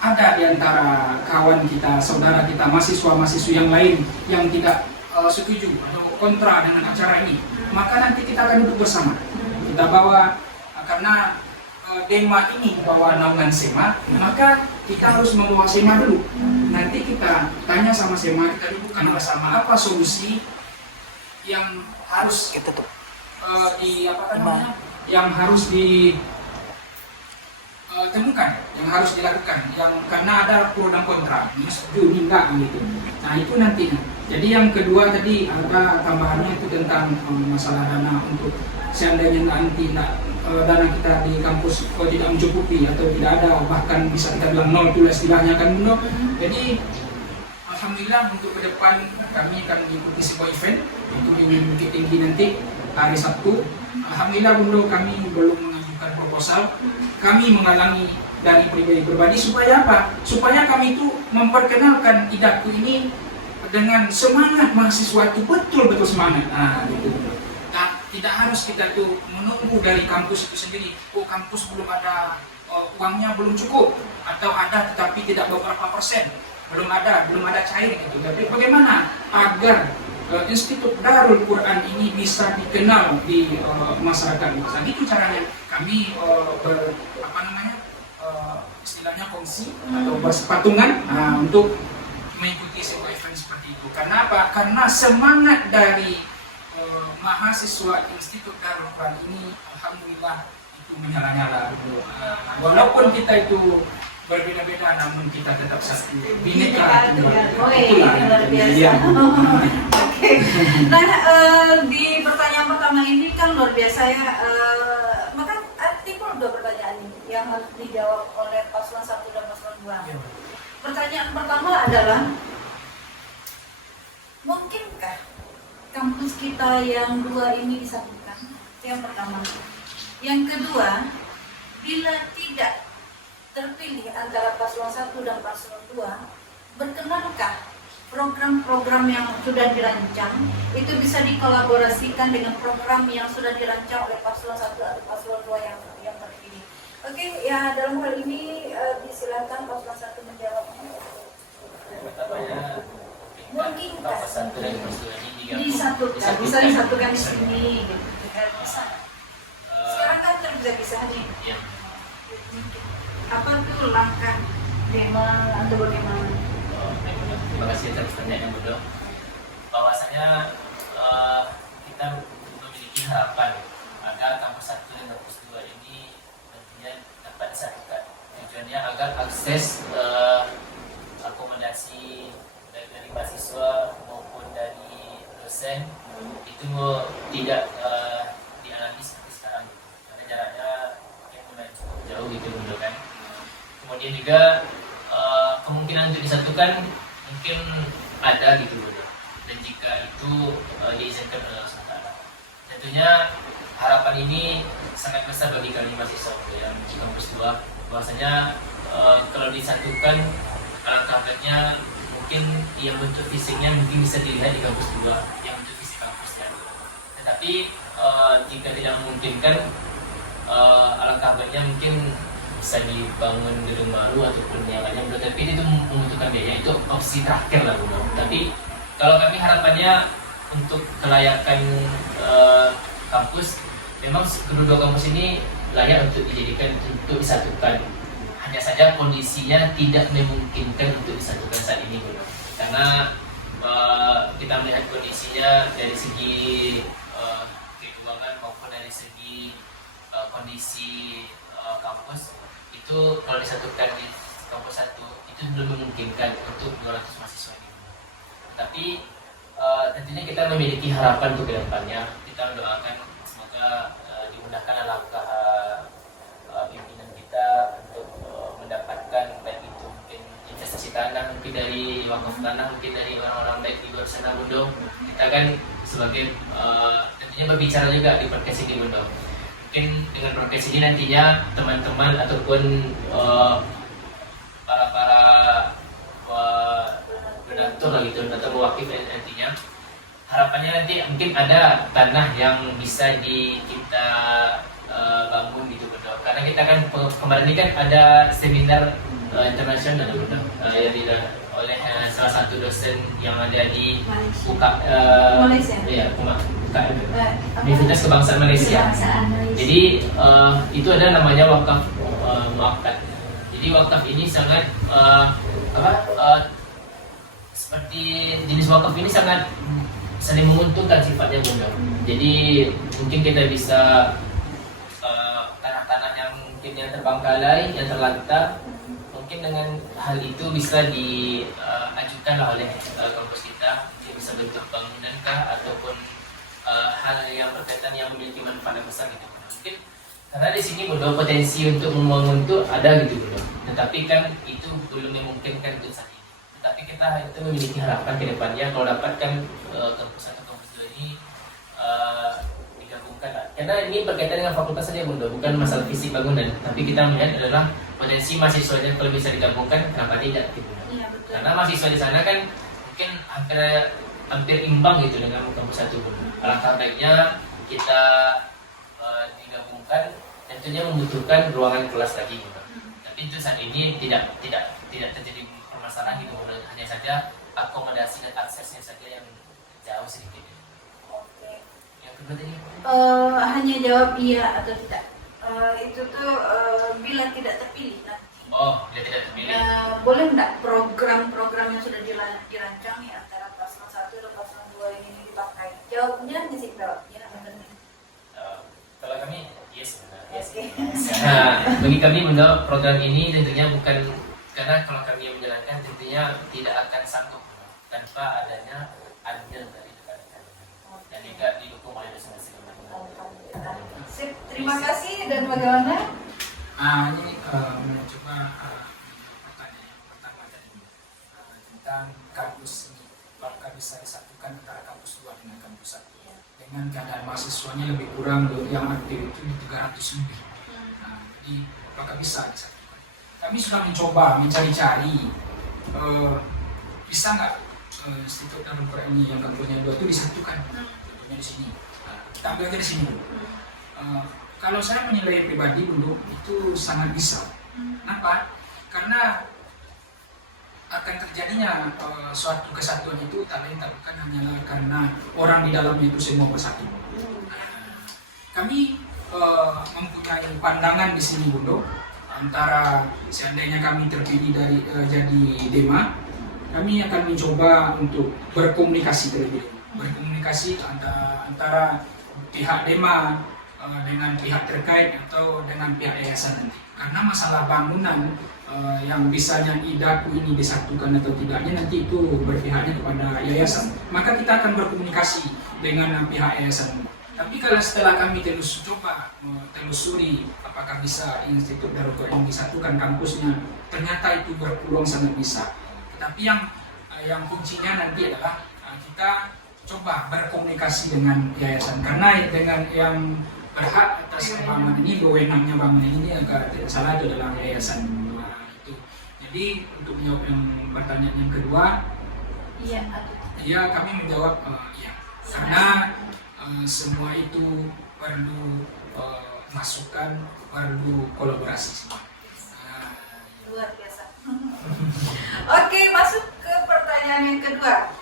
ada di antara kawan kita, saudara kita, mahasiswa-mahasiswa yang lain yang tidak setuju atau kontra dengan acara ini. Maka nanti kita akan duduk bersama. Kita bawa, karena Dema ini bawa naungan SEMA, maka kita harus membawa SEMA dulu. Nanti kita tanya sama SEMA, kita dudukkan bersama apa solusi yang harus yang harus ditemukan, yang harus dilakukan, yang karena ada pro dan kontra, ini setuju, ini enggak gitu. Nah itu nanti. Jadi yang kedua tadi ada tambahannya itu tentang masalah dana untuk seandainya nanti dana kita di kampus tidak mencukupi atau tidak ada, bahkan bisa kita bilang nol itu istilahnya kan Bunda. Jadi alhamdulillah untuk ke depan kami akan mengikuti sebuah event itu di Bukit Tinggi nanti hari Sabtu. Alhamdulillah Bunda, kami belum mengajukan proposal, kami menghalangi dari pribadi supaya apa? Supaya kami itu memperkenalkan idakku ini dengan semangat mahasiswa itu betul-betul semangat. Nah, gitu. Nah, tidak harus kita tuh menunggu dari kampus itu sendiri. Oh, kampus belum ada uangnya belum cukup, atau ada tetapi tidak beberapa persen, belum ada cair gitu. Tapi bagaimana agar Institut Darul Quran ini bisa dikenal di masyarakat? Nah, itu caranya kami istilahnya kongsi atau bersepatungan untuk mengikuti sebuah event seperti itu. Karena apa? Karena semangat dari mahasiswa Institut Darul Quran ini alhamdulillah itu menyala-nyala. Walaupun kita itu berbeda-beda, namun kita tetap satu. Bineka Tunggal Ika. Luar biasa. Oke. Nah, di pertanyaan pertama ini kan luar biasa ya. Maka timbul 2 pertanyaan ini yang harus dijawab oleh paslon 1 dan paslon 2. Pertanyaan pertama adalah, mungkinkah kampus kita yang 2 ini disatukan? Yang pertama. Yang kedua, bila tidak terpilih antara paslon 1 dan paslon 2, berkenankah program-program yang sudah dirancang itu bisa dikolaborasikan dengan program yang sudah dirancang oleh paslon 1 atau paslon 2 yang terpilih? Oke, ya dalam hal ini disilakan paslon 1 menjawab. Mungkin disatukan, bisa disatukan di sini gitu. Sekarang kan bisa nih. Apa tuh langkah Dema atau bagaimana? Terima kasih atas pertanyaan Bunda. Bahwa rasanya kita memiliki harapan agar kampus 1 dan kampus 2 ini nantinya dapat disatukan. Tujuannya agar akses akomodasi baik dari mahasiswa maupun dari dosen itu tidak dialami seperti sekarang, karena jaraknya yang lumayan cukup jauh gitu kan. Kemudian juga kemungkinan untuk disatukan mungkin ada gitu loh, dan jika itu diizinkan oleh Allah SWT. Tentunya harapan ini sangat besar bagi kami mahasiswa yang di kampus 2, bahwasanya kalau disatukan alangkah baiknya mungkin yang bentuk fisiknya mungkin bisa dilihat di kampus 2, yang bentuk fisik kampusnya. Tetapi jika tidak memungkinkan, alangkah baiknya mungkin bisa dibangun gedung baru ataupun yang lainnya, tapi itu membutuhkan biaya, itu opsi terakhir lah Bunda. Tapi kalau kami harapannya untuk kelayakan kampus, memang kedua kampus ini layak untuk dijadikan, untuk disatukan. Hanya saja kondisinya tidak memungkinkan untuk disatukan saat ini Bunda. Karena kita melihat kondisinya dari segi keuangan maupun dari segi kondisi kampus, itu kalau disatukan di kampus 1 itu belum memungkinkan untuk 200 mahasiswa ini. Tapi tentunya kita memiliki harapan untuk kedepannya. Kita mendoakan semoga dimudahkan langkah pimpinan kita untuk mendapatkan baik itu mungkin investasi tanah, mungkin dari wakaf tanah, mungkin dari orang-orang baik di luar sana Bunda. Kita kan sebagai tentunya berbicara juga di podcast ini Bunda. Mungkin dengan podcast ini nantinya teman-teman ataupun para donatur lah gitu, donatur wakif nantinya, harapannya nanti mungkin ada tanah yang bisa kita bangun gitu Bunda. Karena kita kan kemarin ini kan ada seminar internasional Bunda, yang dilakukan oleh salah satu dosen yang ada di Malaysia. Ya, Universitas Kebangsaan Malaysia. Jadi itu ada namanya wakaf muakkad. Jadi wakaf ini sangat seperti jenis wakaf ini sangat saling menguntungkan sifatnya Bunda. Jadi mungkin kita bisa tanah-tanah yang mungkin yang terbengkalai, yang terlantar, mungkin dengan hal itu bisa diajukan oleh kampus kita, dia bisa bentuk bangunan kah ataupun hal yang berkaitan yang memiliki manfaat yang besar gitu. Mungkin karena di sini Bunda potensi untuk membangun itu ada gitu Bunda. Tetapi kan itu belum memungkinkan untuk saat ini. Tetapi kita itu memiliki harapan ke depannya kalau dapatkan kampus atau kampus 2 ini digabungkan lah. Karena ini berkaitan dengan fakultas saja Bunda, bukan masalah fisik bangunan. Tapi kita melihat adalah potensi mahasiswanya kalau bisa digabungkan, kenapa tidak gitu. Iya, betul. Karena mahasiswa di sana kan mungkin hampir imbang gitu dengan kampus 1 Bunda. Alangkah baiknya kita digabungkan, tentunya membutuhkan ruangan kelas lagi Bunda. Tapi itu saat ini tidak terjadi permasalahan gitu Bunda. Hanya saja akomodasi dan aksesnya saja yang jauh sedikit. Oke. Yang kedua tadi Hanya jawab iya atau tidak. Itu tuh bila tidak terpilih nanti. dia tidak terpilih. Boleh enggak program-program yang sudah dirancang nih antara paslon 1 dan paslon 2 ini dipakai? Jawabnya hanya sih jawab ya atau tidak. Kalau kami yes. Oke. Nah, bagi kami Bunda, program ini tentunya bukan, karena kalau kami yang menjalankan tentunya tidak akan sanggup tanpa adanya andil dari rekan-rekan dan juga didukung oleh dosen-dosen. Sip, terima kasih dan bagaimana? Ini mencoba pertanyaan yang pertama tadi tentang kampus ini, apakah bisa disatukan antara kampus 2 dengan kampus 1 dengan keadaan mahasiswanya lebih kurang yang aktif itu di 300 lebih. Jadi apakah bisa disatukan? Kami sudah mencoba mencari-cari bisa nggak Institut Darul Quran ini yang kampusnya 2 itu disatukan, contohnya di sini. Kita ambil aja di sini dulu. Kalau saya menilai pribadi dulu itu sangat bisa. Kenapa? Karena akan terjadinya suatu kesatuan itu tak lain tak bukan hanyalah karena orang di dalamnya itu semua bersatu. Kami mempunyai pandangan di sini Bunda, antara seandainya kami terpilih dari jadi Dema, kami akan mencoba untuk berkomunikasi terlebih dahulu. berkomunikasi antara pihak DEMA dengan pihak terkait atau dengan pihak yayasan nanti. Karena masalah bangunan yang bisanya IDAKU ini disatukan atau tidaknya nanti itu berpihaknya kepada yayasan. Maka kita akan berkomunikasi dengan pihak yayasan. Tapi kalau setelah kami coba telusuri apakah bisa Institut Darul Quran disatukan kampusnya, ternyata itu berpeluang sangat bisa. Tetapi yang kuncinya nanti adalah kita coba berkomunikasi dengan yayasan, karena dengan yang berhak atas bangunan ini, wewenangnya bangunan ini agak tidak salah itu adalah yayasan. Itu. Jadi untuk menjawab yang pertanyaan yang kedua, iya kami menjawab iya, karena semua itu perlu masukan, perlu kolaborasi semua. Luar biasa. Oke, masuk ke pertanyaan yang kedua.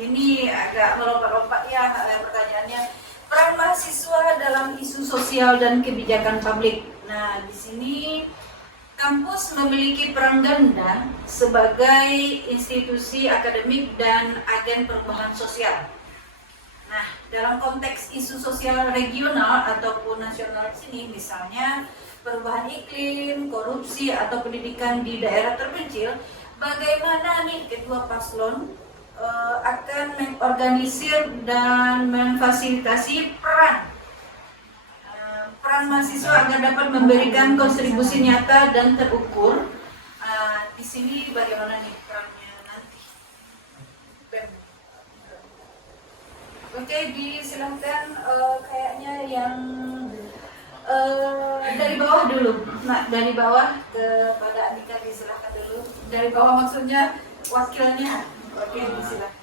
Ini agak melompat-lompat ya pertanyaannya. Peran mahasiswa dalam isu sosial dan kebijakan publik. Nah, di sini kampus memiliki peran ganda sebagai institusi akademik dan agen perubahan sosial. Nah, dalam konteks isu sosial regional ataupun nasional di sini, misalnya perubahan iklim, korupsi, atau pendidikan di daerah terpencil, bagaimana nih kedua paslon akan mengorganisir dan memfasilitasi peran mahasiswa agar dapat memberikan kontribusi nyata dan terukur. Di sini bagaimana nih perannya nanti? Oke, disilahkan kayaknya yang dari bawah dulu. Nah, dari bawah kepada Andika disilahkan dulu. Dari bawah maksudnya wakilnya. Oke, disilahkan.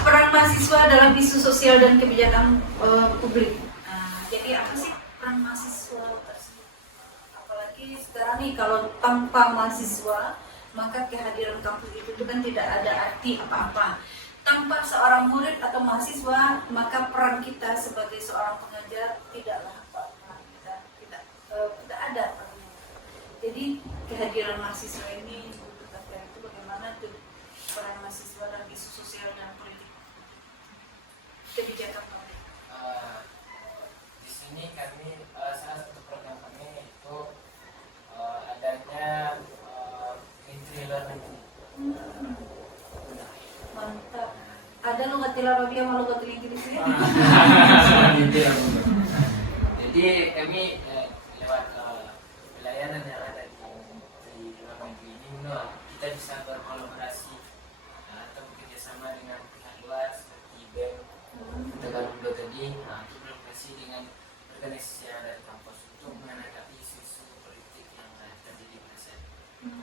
Peran mahasiswa dalam isu sosial dan kebijakan publik. Jadi apa sih peran mahasiswa tersebut? Apalagi sekarang nih kalau tanpa mahasiswa maka kehadiran kampus itu kan tidak ada arti apa-apa. Tanpa seorang murid atau mahasiswa maka peran kita sebagai seorang pengajar tidaklah apa-apa. Tidak ada. Jadi kehadiran mahasiswa ini itu bagaimana tuh peran mahasiswa dalam isu sosial dan politik kebijakan publik. Di sini kami salah satu program kami itu adanya entry learning. Mantap. Ada lugatil Arabia sama lugatil Inggrisnya? Jadi kami lewat pelayanan yang ada di luar negeri ini, kita bisa berkolaborasi atau bekerjasama dengan pihak luar seperti BEM, dengan Mundo tadi, untuk berkolaborasi dengan organisasi yang ada di kampus untuk menanggapi isu-isu politik yang terjadi pada saat ini.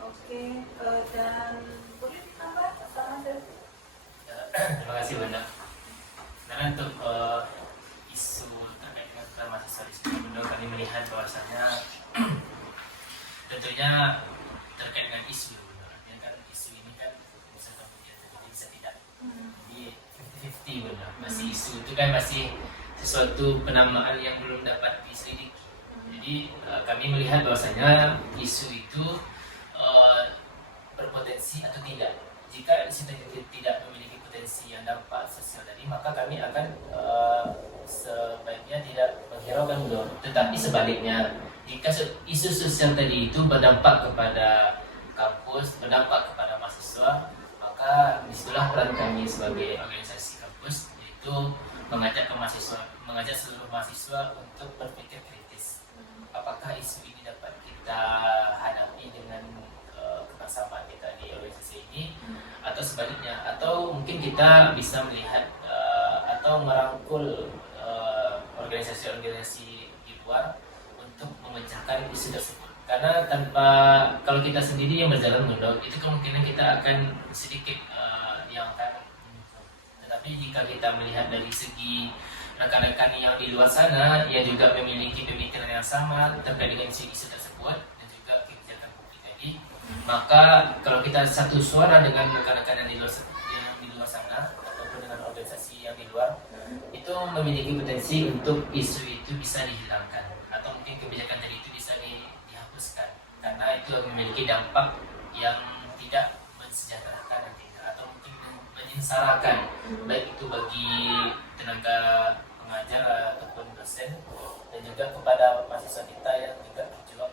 Oke, dan boleh ditambah sama saya? Terima kasih Bunda. Karena untuk isu terkait dengan peran mahasiswa di sini, Bunda, kami melihat bahwasannya tentunya terkait dengan isu, Bunda. Artinya kan isu ini kan bisa kemudian terjadi, bisa tidak. Jadi 50-50 Bunda. Masih isu itu kan masih sesuatu penamaan yang belum dapat diselidiki. Jadi kami melihat bahwasanya isu itu berpotensi atau tidak. Jika isu tidak memiliki potensi yang dampak sosial tadi, maka kami akan sebaiknya tidak menghiraukan dulu. Tetapi sebaliknya, jika isu sosial tadi itu berdampak kepada kampus, berdampak kepada mahasiswa, maka disitulah peran kami sebagai organisasi kampus, yaitu mengajak seluruh mahasiswa untuk berpikir kritis. Apakah isu ini dapat kita hadapi dengan kebersamaan kita di organisasi ini, atau sebaliknya, atau mungkin kita bisa melihat atau merangkul organisasi-organisasi di luar untuk memecahkan isu tersebut. Karena kalau kita sendiri yang berjalan mundur, itu kemungkinan kita akan sedikit diangkat. Tetapi jika kita melihat dari segi rekan-rekan yang di luar sana yang juga memiliki pemikiran yang sama terkait dengan isu tersebut dan juga kebijakan publik tadi, maka kalau kita satu suara dengan rekan-rekan yang di luar sana ataupun dengan organisasi yang di luar, itu memiliki potensi untuk isu itu bisa dihilangkan atau mungkin kebijakan tadi itu bisa dihapuskan, karena itu memiliki dampak yang tidak menyengsarakan, baik itu bagi tenaga pengajar ataupun dosen, dan juga kepada mahasiswa kita yang juga berjuang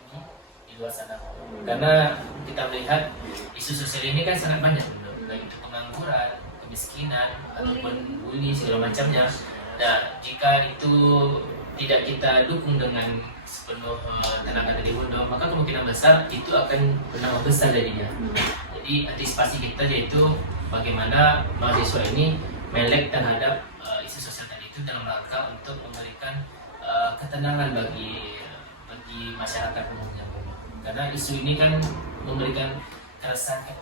di luar sana. Karena kita melihat isu sosial ini kan sangat banyak, baik itu pengangguran, kemiskinan, ataupun bully segala macamnya. Nah, jika itu tidak kita dukung dengan sepenuh tenaga dari Bundo, maka kemungkinan besar itu akan bernambah besar jadinya. Jadi antisipasi kita yaitu bagaimana mahasiswa ini melek terhadap isu sosial tadi itu dalam rangka untuk memberikan ketenangan bagi masyarakat umumnya. Karena isu ini kan memberikan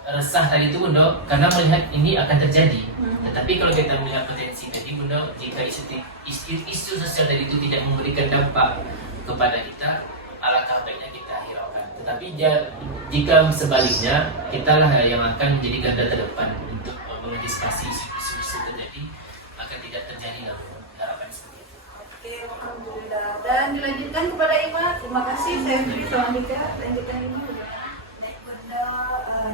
resah tadi itu Bundo, karena melihat ini akan terjadi. Tetapi kalau kita melihat potensi tadi Bundo, jika isu sosial tadi itu tidak memberikan dampak kepada kita, alangkah baiknya kita hiraukan. Tetapi jika sebaliknya, kitalah yang akan menjadi garda terdepan untuk mengantisipasi isu-isu terjadi, maka tidak terjadi lah. Harapan seperti itu. Oke, alhamdulillah. Dan dilanjutkan kepada Ima. Terima kasih, saya beri soal Andika. Lanjutkan Ima. Baik Bundo,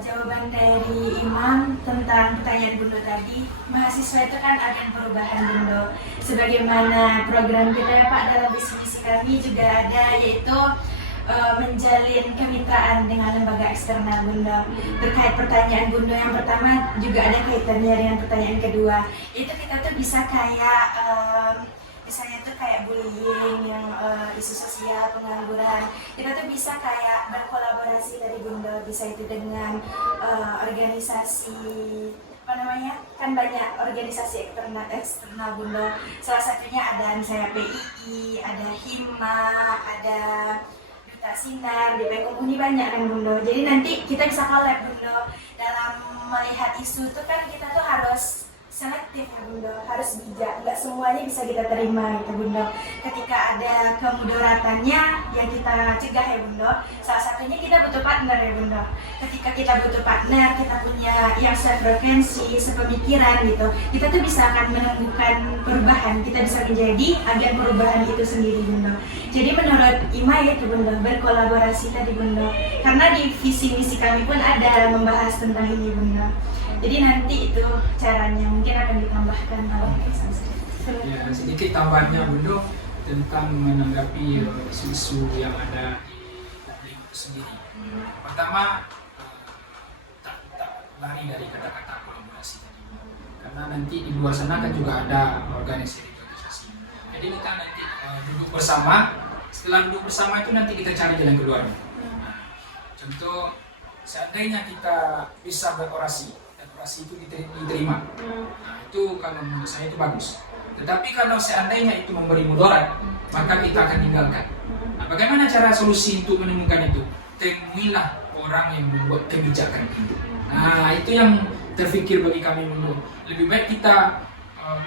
jawaban dari Imam tentang pertanyaan Bundo tadi, mahasiswa itu kan agen perubahan Bundo. Sebagaimana program kita ya Pak dalam visi misi kami juga ada, yaitu menjalin kemitraan dengan lembaga eksternal Bundo. Terkait pertanyaan Bundo yang pertama juga ada kaitannya dengan pertanyaan kedua. Itu kita tuh bisa kayak misalnya tuh kayak bullying yang isu sosial, pengangguran. Kita tuh bisa kayak berkolaborasi dari Bundo, bisa itu dengan organisasi apa namanya, kan banyak organisasi eksternal Bundo. Salah satunya ada misalnya PII, ada Hima, ada Duta Sinar, DP Komuni, banyak kan Bundo. Jadi nanti kita bisa collab Bundo dalam melihat isu tuh kan kita tuh harus selektif ya Bundo, harus bijak, nggak semuanya bisa kita terima gitu Bundo. Ketika ada kemudaratannya yang kita cegah ya Bundo, salah satunya kita butuh partner ya Bundo. Ketika kita butuh partner, kita punya yang sefrekuensi, sepemikiran gitu, kita tuh bisa akan menemukan perubahan, kita bisa menjadi agen perubahan itu sendiri Bundo. Jadi menurut Ima ya itu Bundo, berkolaborasi tadi Bundo, karena di visi misi kami pun ada membahas tentang ini Bundo. Jadi nanti itu caranya mungkin akan ditambahkan oleh Samsuri. Ya, sedikit tambahannya Bundo tentang menanggapi isu-isu yang ada di publik itu sendiri. Pertama, tak lari dari kata-kata kolaborasi tadi, karena nanti di luar sana kan juga ada organisasi. Jadi kita nanti duduk bersama. Setelah duduk bersama itu nanti kita cari jalan keluarnya. Nah, contoh, seandainya kita bisa berorasi itu diterima. Nah, itu kalau menurut saya itu bagus. Tetapi kalau seandainya itu memberi mudarat, maka kita akan tinggalkan. Nah, bagaimana cara solusi untuk menemukan itu? Temuilah orang yang membuat kebijakan itu. Nah, itu yang terfikir bagi kami menurut. Lebih baik kita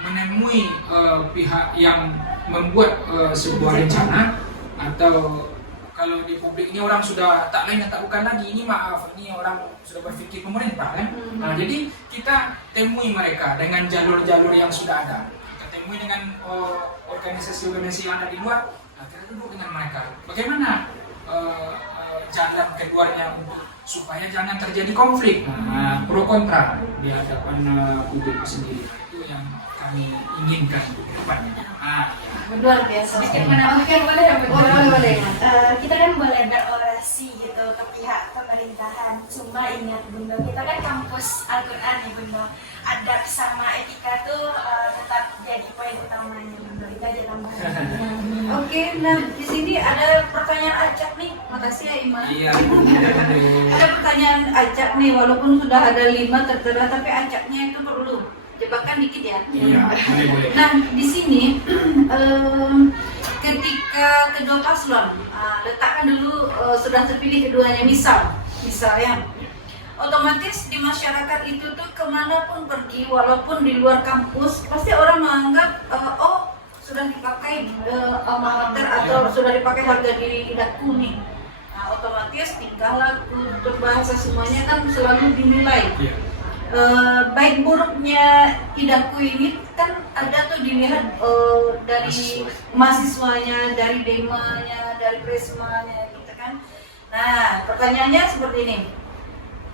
menemui pihak yang membuat sebuah rencana, atau kalau di publik ini orang sudah tak lain dan tak bukan lagi, ini maaf, ini orang sudah berpikir pemerintah kan. Nah, jadi kita temui mereka dengan jalur-jalur yang sudah ada. Kita temui dengan organisasi-organisasi yang ada di luar. Nah, kita duduk dengan mereka. Bagaimana jalan keluarnya untuk supaya jangan terjadi konflik, pro kontra di hadapan publik sendiri. Itu yang kami inginkan ke depannya. Luar biasa. Boleh. Kita kan boleh berorasi gitu ke pihak pemerintahan. Cuma ingat Bundo, kita kan kampus Al-Quran nih Bundo. Adab sama etika tuh tetap jadi poin utamanya Bundo. Itu aja tambahan. Oke, nah di sini ada pertanyaan acak nih. Makasih ya Ima. Iya. Ada pertanyaan acak nih, walaupun sudah ada 5 tertera, tapi acaknya itu perlu jebakan dikit ya. Iya, boleh. Nah di sini ketika kedua paslon letakkan dulu sudah terpilih keduanya, misal ya, otomatis di masyarakat itu tuh kemanapun pergi, walaupun di luar kampus, pasti orang menganggap oh sudah dipakai alma mater atau sudah dipakai harga diri daku nih. Nah, otomatis tingkah laku, tutur bahasa semuanya kan selalu dinilai. Iya. Baik buruknya idakku ini kan ada tuh dilihat dari mahasiswanya, dari demanya, dari presmanya gitu kan. Nah pertanyaannya seperti ini,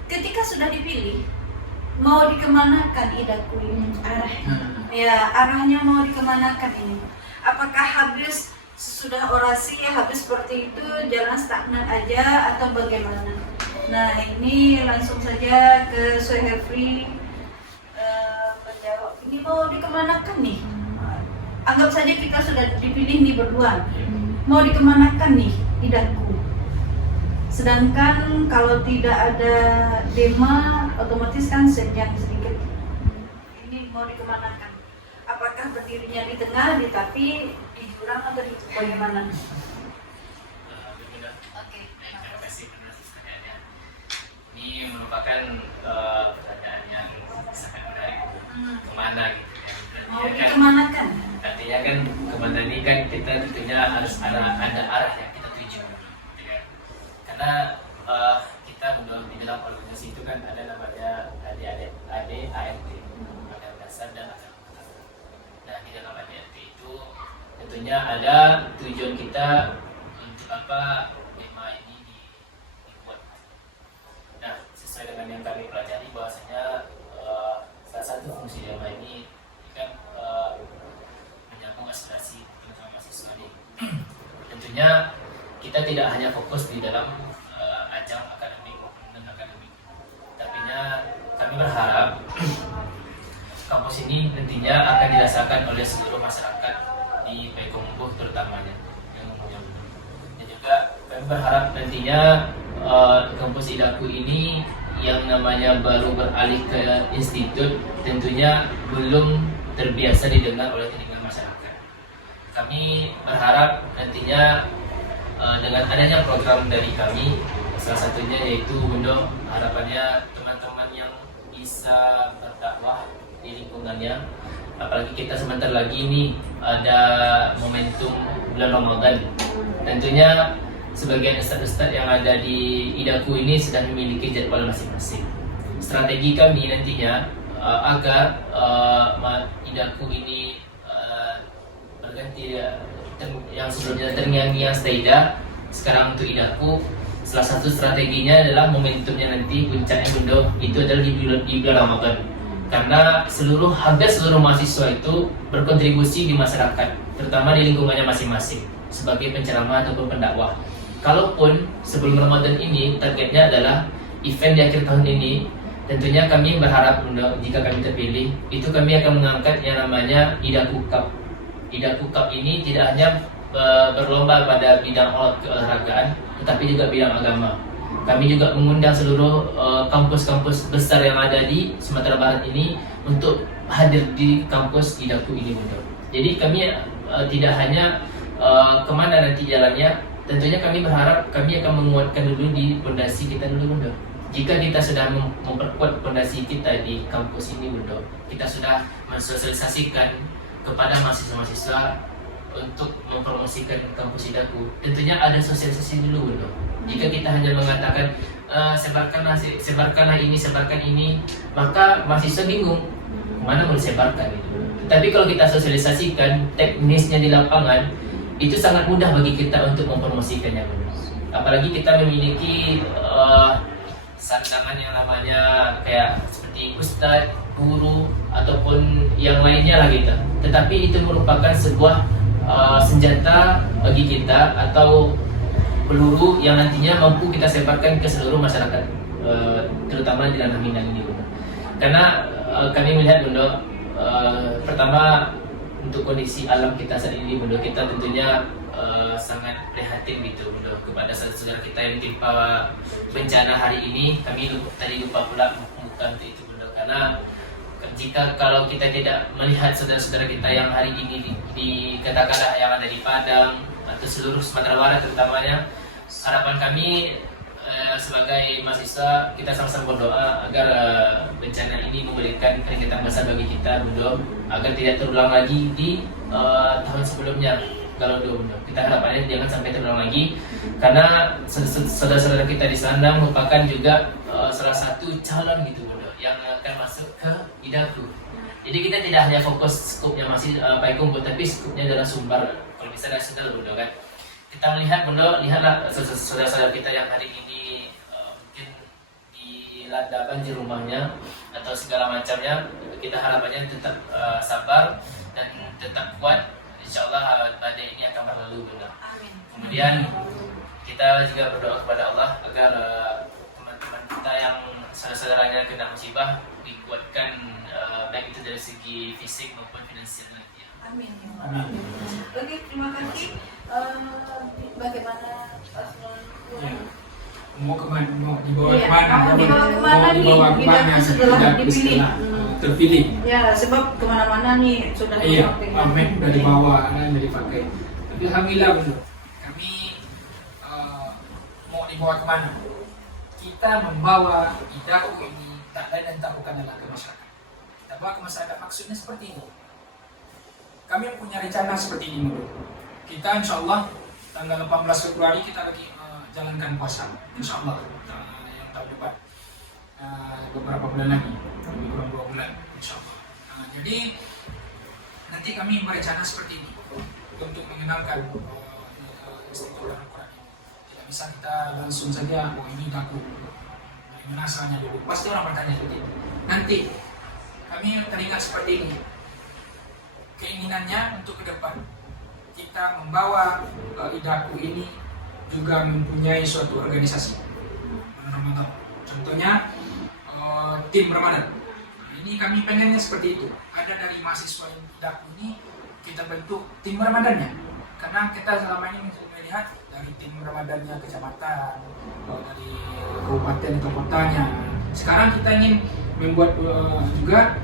ketika sudah dipilih, mau dikemanakan idaku ini? Ya, arahnya mau dikemanakan ini? Apakah habis sesudah orasi habis seperti itu jalan stagnan aja atau bagaimana? Nah, ini langsung saja ke Suhefri menjawab. Ini mau dikemanakan nih? Anggap saja kita sudah dipilih nih berdua. Mau dikemanakan nih idaku? Sedangkan kalau tidak ada dema, otomatis kan senjang sedikit. Ini mau dikemanakan? Apakah berdirinya di tengah, tapi di jurang atau di bagaimana? Oke. Terima kasih atas pertanyaannya. Ini merupakan pertanyaan yang sangat menarik. Kemana gitu ya? Mau dikemanakan? Artinya kan kemana ini kan kita tentunya harus ada arah yang kita tuju. Gitu kan? Karena kita di dalam organisasi itu kan ada namanya AD, ART, ada dasar dan akar. Nah, di dalam ADRT itu tentunya ada tujuan kita untuk apa tema ini dibuat. Nah, sesuai dengan yang kami pelajari bahwasanya salah satu fungsi tema ini kan menyambung aspirasi teman-teman mahasiswa ini. Tentunya kita tidak hanya fokus di dalam ajang akademik maupun non akademik, tapi kami berharap kampus ini nantinya akan dirasakan oleh seluruh masyarakat di Payakumbuh terutamanya yang umumnya. Dan juga kami berharap nantinya kampus Idaku ini yang namanya baru beralih ke institut tentunya belum terbiasa didengar oleh telinga masyarakat. Kami berharap nantinya dengan adanya program dari kami, salah satunya yaitu Bundo, harapannya teman-teman yang bisa berdakwah di lingkungannya, apalagi kita sebentar lagi ini ada momentum bulan Ramadan. Tentunya sebagian ustadz-ustadz yang ada di Idaku ini sudah memiliki jadwal masing-masing. Strategi kami nantinya agar Idaku ini berganti yang sebelumnya terngiang-ngiang Staida, sekarang untuk Idaku. Salah satu strateginya adalah momentumnya nanti puncaknya Bundo itu adalah di bulan Ramadan. Karena hampir seluruh mahasiswa itu berkontribusi di masyarakat, terutama di lingkungannya masing-masing sebagai penceramah ataupun pendakwah. Kalaupun sebelum Ramadan ini targetnya adalah event di akhir tahun ini, tentunya kami berharap jika kami terpilih, itu kami akan mengangkat yang namanya Idaku Cup. Idaku Cup ini tidak hanya berlomba pada bidang keolahragaan, tetapi juga bidang agama. Kami juga mengundang seluruh kampus-kampus besar yang ada di Sumatera Barat ini untuk hadir di kampus Idaku ini, Bundo. Jadi kami tidak hanya kemana nanti jalannya, tentunya kami berharap kami akan menguatkan dulu di fondasi kita dulu, Bundo. Jika kita sudah memperkuat fondasi kita di kampus ini, Bundo, kita sudah mensosialisasikan kepada mahasiswa-mahasiswa untuk mempromosikan kampus Idaku. Tentunya ada sosialisasi dulu, Bundo. Jika kita hanya mengatakan sebarkanlah ini, sebarkan ini, maka mahasiswa bingung mana mau disebarkan gitu. Tapi kalau kita sosialisasikan teknisnya di lapangan, itu sangat mudah bagi kita untuk mempromosikannya. Apalagi kita memiliki sandangan yang namanya kayak seperti ustadz, guru, ataupun yang lainnya lah gitu. Tetapi itu merupakan sebuah senjata bagi kita atau peluru yang nantinya mampu kita sebarkan ke seluruh masyarakat, terutama di ranah Minang ini, Bundo. Karena kami melihat, Bundo, pertama untuk kondisi alam kita saat ini, Bundo, kita tentunya sangat prihatin gitu, Bundo, kepada saudara kita yang timpa bencana hari ini. Kami tadi lupa pula bukan untuk itu, Bundo, karena kalau kita tidak melihat saudara-saudara kita yang hari ini di katakanlah yang ada di Padang atau seluruh Sumatera Barat terutamanya, harapan kami sebagai mahasiswa kita sama-sama berdoa agar bencana ini memberikan peringatan besar bagi kita, Bundo, agar tidak terulang lagi di tahun sebelumnya. Kalau Bundo, kita harapannya jangan sampai terulang lagi, karena saudara-saudara kita di sana merupakan juga salah satu calon gitu, Bundo, yang akan masuk ke Idaku. Jadi kita tidak hanya fokus skupnya masih Payakumbuh, tapi skupnya adalah Sumbar. Kalau bisa dari saudara, Bundo, kan kita melihat, Bundo, lihatlah saudara-saudara kita yang hari ini mungkin di dilanda banjir rumahnya atau segala macamnya, kita harapannya tetap sabar dan tetap kuat. Insya Allah badai ini akan berlalu, Bunda. Amin. Kemudian kita juga berdoa kepada Allah agar teman-teman kita yang saudara-saudaranya kena musibah dikuatkan, baik itu dari segi fisik maupun finansial nanti. Amin. Amin. Oke, terima kasih. Bagaimana paslon Ya. Mau kemana? Mau dibawa Iya, kemana? mau dibawa kemana Mau dibawa nih? kemana Tidak setelah tidak dipilih. terpilih? Ya, sebab kemana-mana nih sudah Iya, dipakai. amin udah dibawa dan dipakai. Tapi alhamdulillah betul. Kami mau dibawa kemana? Kita membawa idaku ini tak lain dan tak bukan adalah ke masyarakat. Kita bawa ke masyarakat, maksudnya seperti ini. Kami punya rencana seperti ini dulu. Kita insya Allah tanggal 18 Februari kita lagi jalankan puasa, insya Allah yang tahun depan beberapa bulan lagi, lebih kurang 2 bulan, insya Allah. Jadi nanti kami berencana seperti ini untuk mengenalkan Institut Al-Quran ini. Tidak bisa kita langsung saja, oh ini daku, dari mana asalnya dulu. Pasti orang bertanya seperti itu. Nanti kami teringat seperti ini. Keinginannya untuk ke depan kita membawa idaku ini juga mempunyai suatu organisasi. Contohnya tim Ramadan. Nah, ini kami pengennya seperti itu. Ada dari mahasiswa idaku ini kita bentuk tim Ramadannya. Karena kita selama ini melihat dari tim Ramadannya kecamatan, dari kabupaten atau kotanya. Sekarang kita ingin membuat juga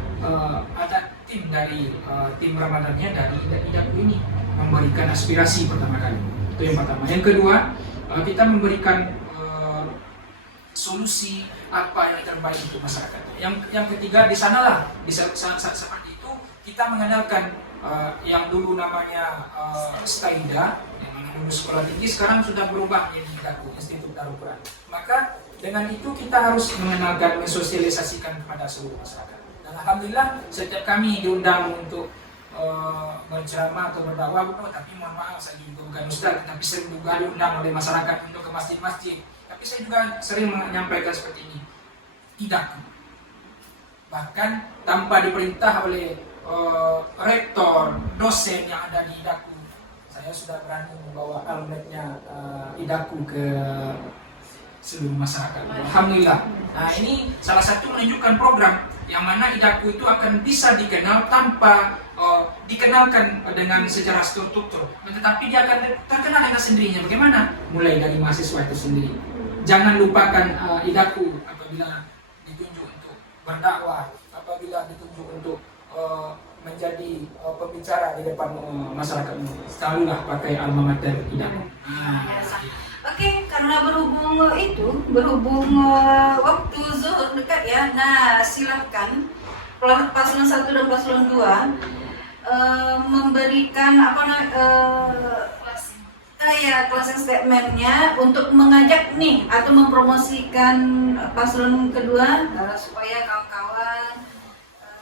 ada tim dari tim Ramadannya dari idaku ini, memberikan aspirasi pertama kali. Itu yang pertama. Yang kedua, kita memberikan solusi apa yang terbaik untuk masyarakat. Yang ketiga, di sanalah di saat seperti itu kita mengenalkan yang dulu namanya Staida, yang mana dulu sekolah tinggi, sekarang sudah berubah menjadi IDAKU, Institut Al-Quran. Maka dengan itu kita harus mengenalkan, mensosialisasikan kepada seluruh masyarakat. Dan alhamdulillah setiap kami diundang untuk berceramah atau berdakwah, tapi mohon maaf saya juga bukan ustaz, tapi sering juga diundang oleh masyarakat untuk ke masjid-masjid. Tapi saya juga sering menyampaikan seperti ini, idaku. Bahkan tanpa diperintah oleh rektor, dosen yang ada di idaku, saya sudah berani membawa almetnya idaku ke seluruh masyarakat. Alhamdulillah. Nah, ini salah satu menunjukkan program yang mana idaku itu akan bisa dikenal tanpa dikenalkan dengan secara struktur, tetapi dia akan terkenal dengan sendirinya. Bagaimana? Mulai dari mahasiswa itu sendiri. Jangan lupakan idaku apabila ditunjuk untuk berdakwah, apabila ditunjuk untuk menjadi pembicara di depan masyarakat ini. Selalulah pakai alma mater idaku. Oke, karena berhubung waktu zuhur dekat ya. Nah, silahkan paslon 1 dan paslon 2 memberikan closing statementnya untuk mengajak nih atau mempromosikan paslon kedua supaya kawan-kawan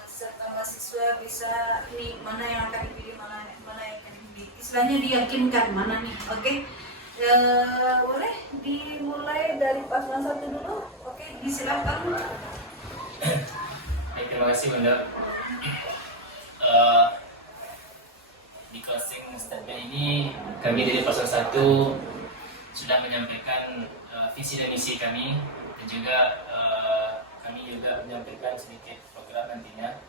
serta mahasiswa bisa nih mana yang akan dipilih, mana yang akan dipilih. Istilahnya diyakinkan mana nih, oke? Boleh dimulai dari paslon 1 dulu, oke? Disilakan. Baik, terima kasih Bunda. Di closing statement ini kami dari paslon 1 sudah menyampaikan visi dan misi kami, dan juga kami juga menyampaikan sedikit program nantinya,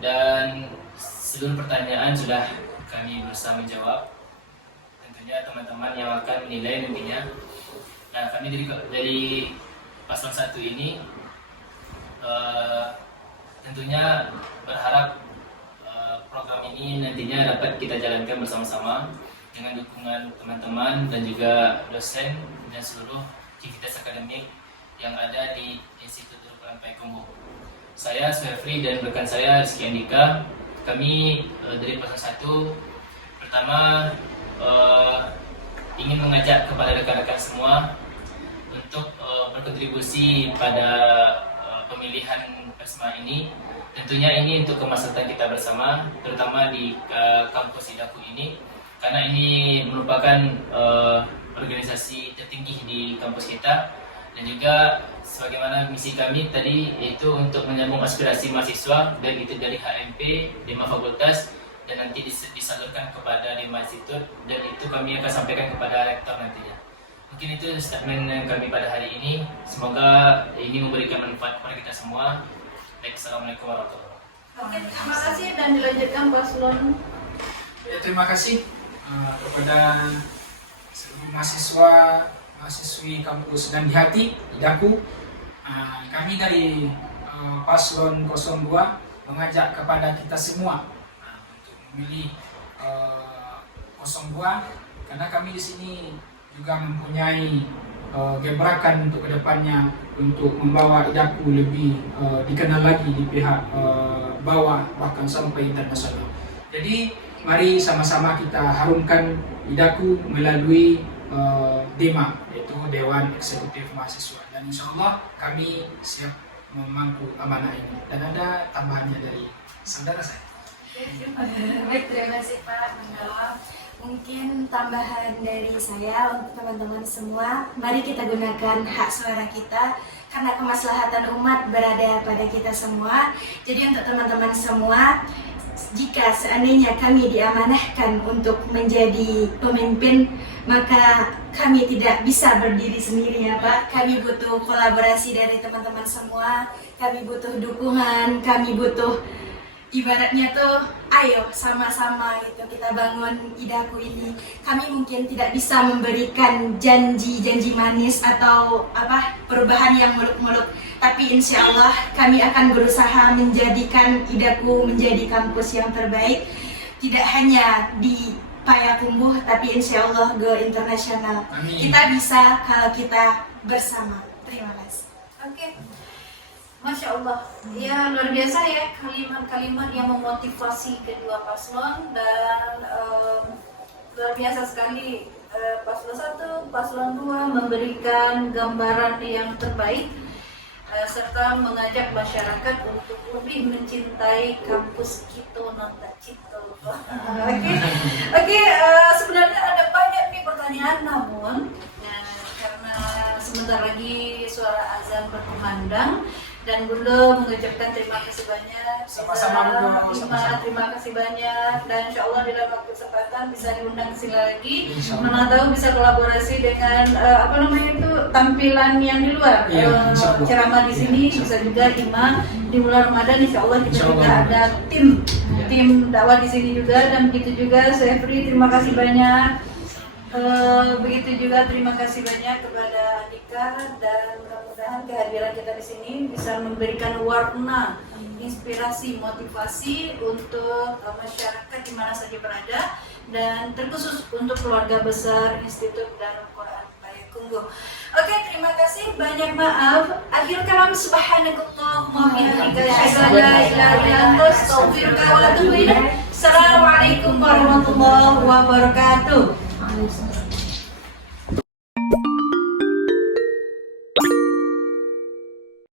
dan seluruh pertanyaan sudah kami berusaha menjawab. Tentunya teman-teman yang akan menilai nantinya. Nah, kami dari paslon 1 ini tentunya berharap program ini nantinya dapat kita jalankan bersama-sama dengan dukungan teman-teman dan juga dosen dan seluruh aktivitas akademik yang ada di Institut Al-Quran Payakumbuh. Saya Suhefri dan rekan saya Rizky Andika, kami dari paslon 1 pertama ingin mengajak kepada rekan-rekan semua untuk berkontribusi pada pemilihan PESMA ini. Tentunya ini untuk kemaslahatan kita bersama, terutama di kampus idaku ini, karena ini merupakan organisasi tertinggi di kampus kita, Dan juga sebagaimana misi kami tadi itu untuk menyambung aspirasi mahasiswa baik itu dari HMP, Dema Fakultas dan nanti disalurkan kepada Dema Institut, dan itu kami akan sampaikan kepada rektor nantinya. Mungkin itu statement kami pada hari ini. Semoga ini memberikan manfaat kepada kita semua. Baik, assalamualaikum warahmatullahi wabarakatuh. Oke, terima kasih dan dilanjutkan paslon. Ya, terima kasih kepada seluruh mahasiswa, mahasiswi kampus Dan di Hati, Idaku. Kami dari paslon 02 mengajak kepada kita semua untuk memilih 02 karena kami di sini juga mempunyai gebrakan untuk kedepannya untuk membawa Idaku lebih dikenal lagi di pihak bawah bahkan sampai internasional. Jadi mari sama-sama kita harumkan Idaku melalui DEMA, yaitu Dewan Eksekutif Mahasiswa, dan insya Allah kami siap memangku amanah ini. Dan ada tambahannya dari saudara saya. Baik, terima kasih Pak Mendalam. Mungkin tambahan dari saya untuk teman-teman semua, mari kita gunakan hak suara kita karena kemaslahatan umat berada pada kita semua. Jadi untuk teman-teman semua, jika seandainya kami diamanahkan untuk menjadi pemimpin, maka kami tidak bisa berdiri sendiri ya Pak. Kami butuh kolaborasi dari teman-teman semua, kami butuh dukungan, kami butuh ibaratnya tuh ayo sama-sama gitu kita bangun Idaku ini. Kami mungkin tidak bisa memberikan janji-janji manis atau perubahan yang muluk-muluk, tapi insya Allah kami akan berusaha menjadikan Idaku menjadi kampus yang terbaik, tidak hanya di Payakumbuh tapi insya Allah go internasional. Amin. Kita bisa kalau kita bersama. Terima kasih. Oke. Masya Allah, ya luar biasa ya kalimat-kalimat yang memotivasi kedua paslon dan luar biasa sekali paslon 1, paslon 2 memberikan gambaran yang terbaik serta mengajak masyarakat untuk lebih mencintai kampus Kito Nanta Cito. Oke, sebenarnya ada banyak nih pertanyaan namun karena sebentar lagi suara azan berkumandang. Dan Bunda mengucapkan terima kasih banyak. Sama-sama Bunda, sama-sama. Terima kasih banyak dan insya Allah di dalam waktu kesempatan bisa diundang ke sini lagi. Insya Allah. Mana tahu bisa kolaborasi dengan tampilan yang di luar. Iya, insya Allah. Ceramah di sini bisa juga Ima di bulan Ramadan insya Allah kita Insya juga Allah. ada tim dakwah di sini juga, dan begitu juga Sefri, terima kasih banyak. Begitu juga terima kasih banyak kepada Andika, dan mudah-mudahan kehadiran kita di sini bisa memberikan warna, inspirasi, motivasi untuk masyarakat di mana saja berada, dan terkhusus untuk keluarga besar Institut Darul Quran Payakumbuh. Oke, terima kasih, banyak maaf. Akhir kalam subhanakallahumma wa bihamdika asyhadu an la ilaha illa anta astaghfiruka wa atubu ilaik. Assalamualaikum warahmatullahi wabarakatuh.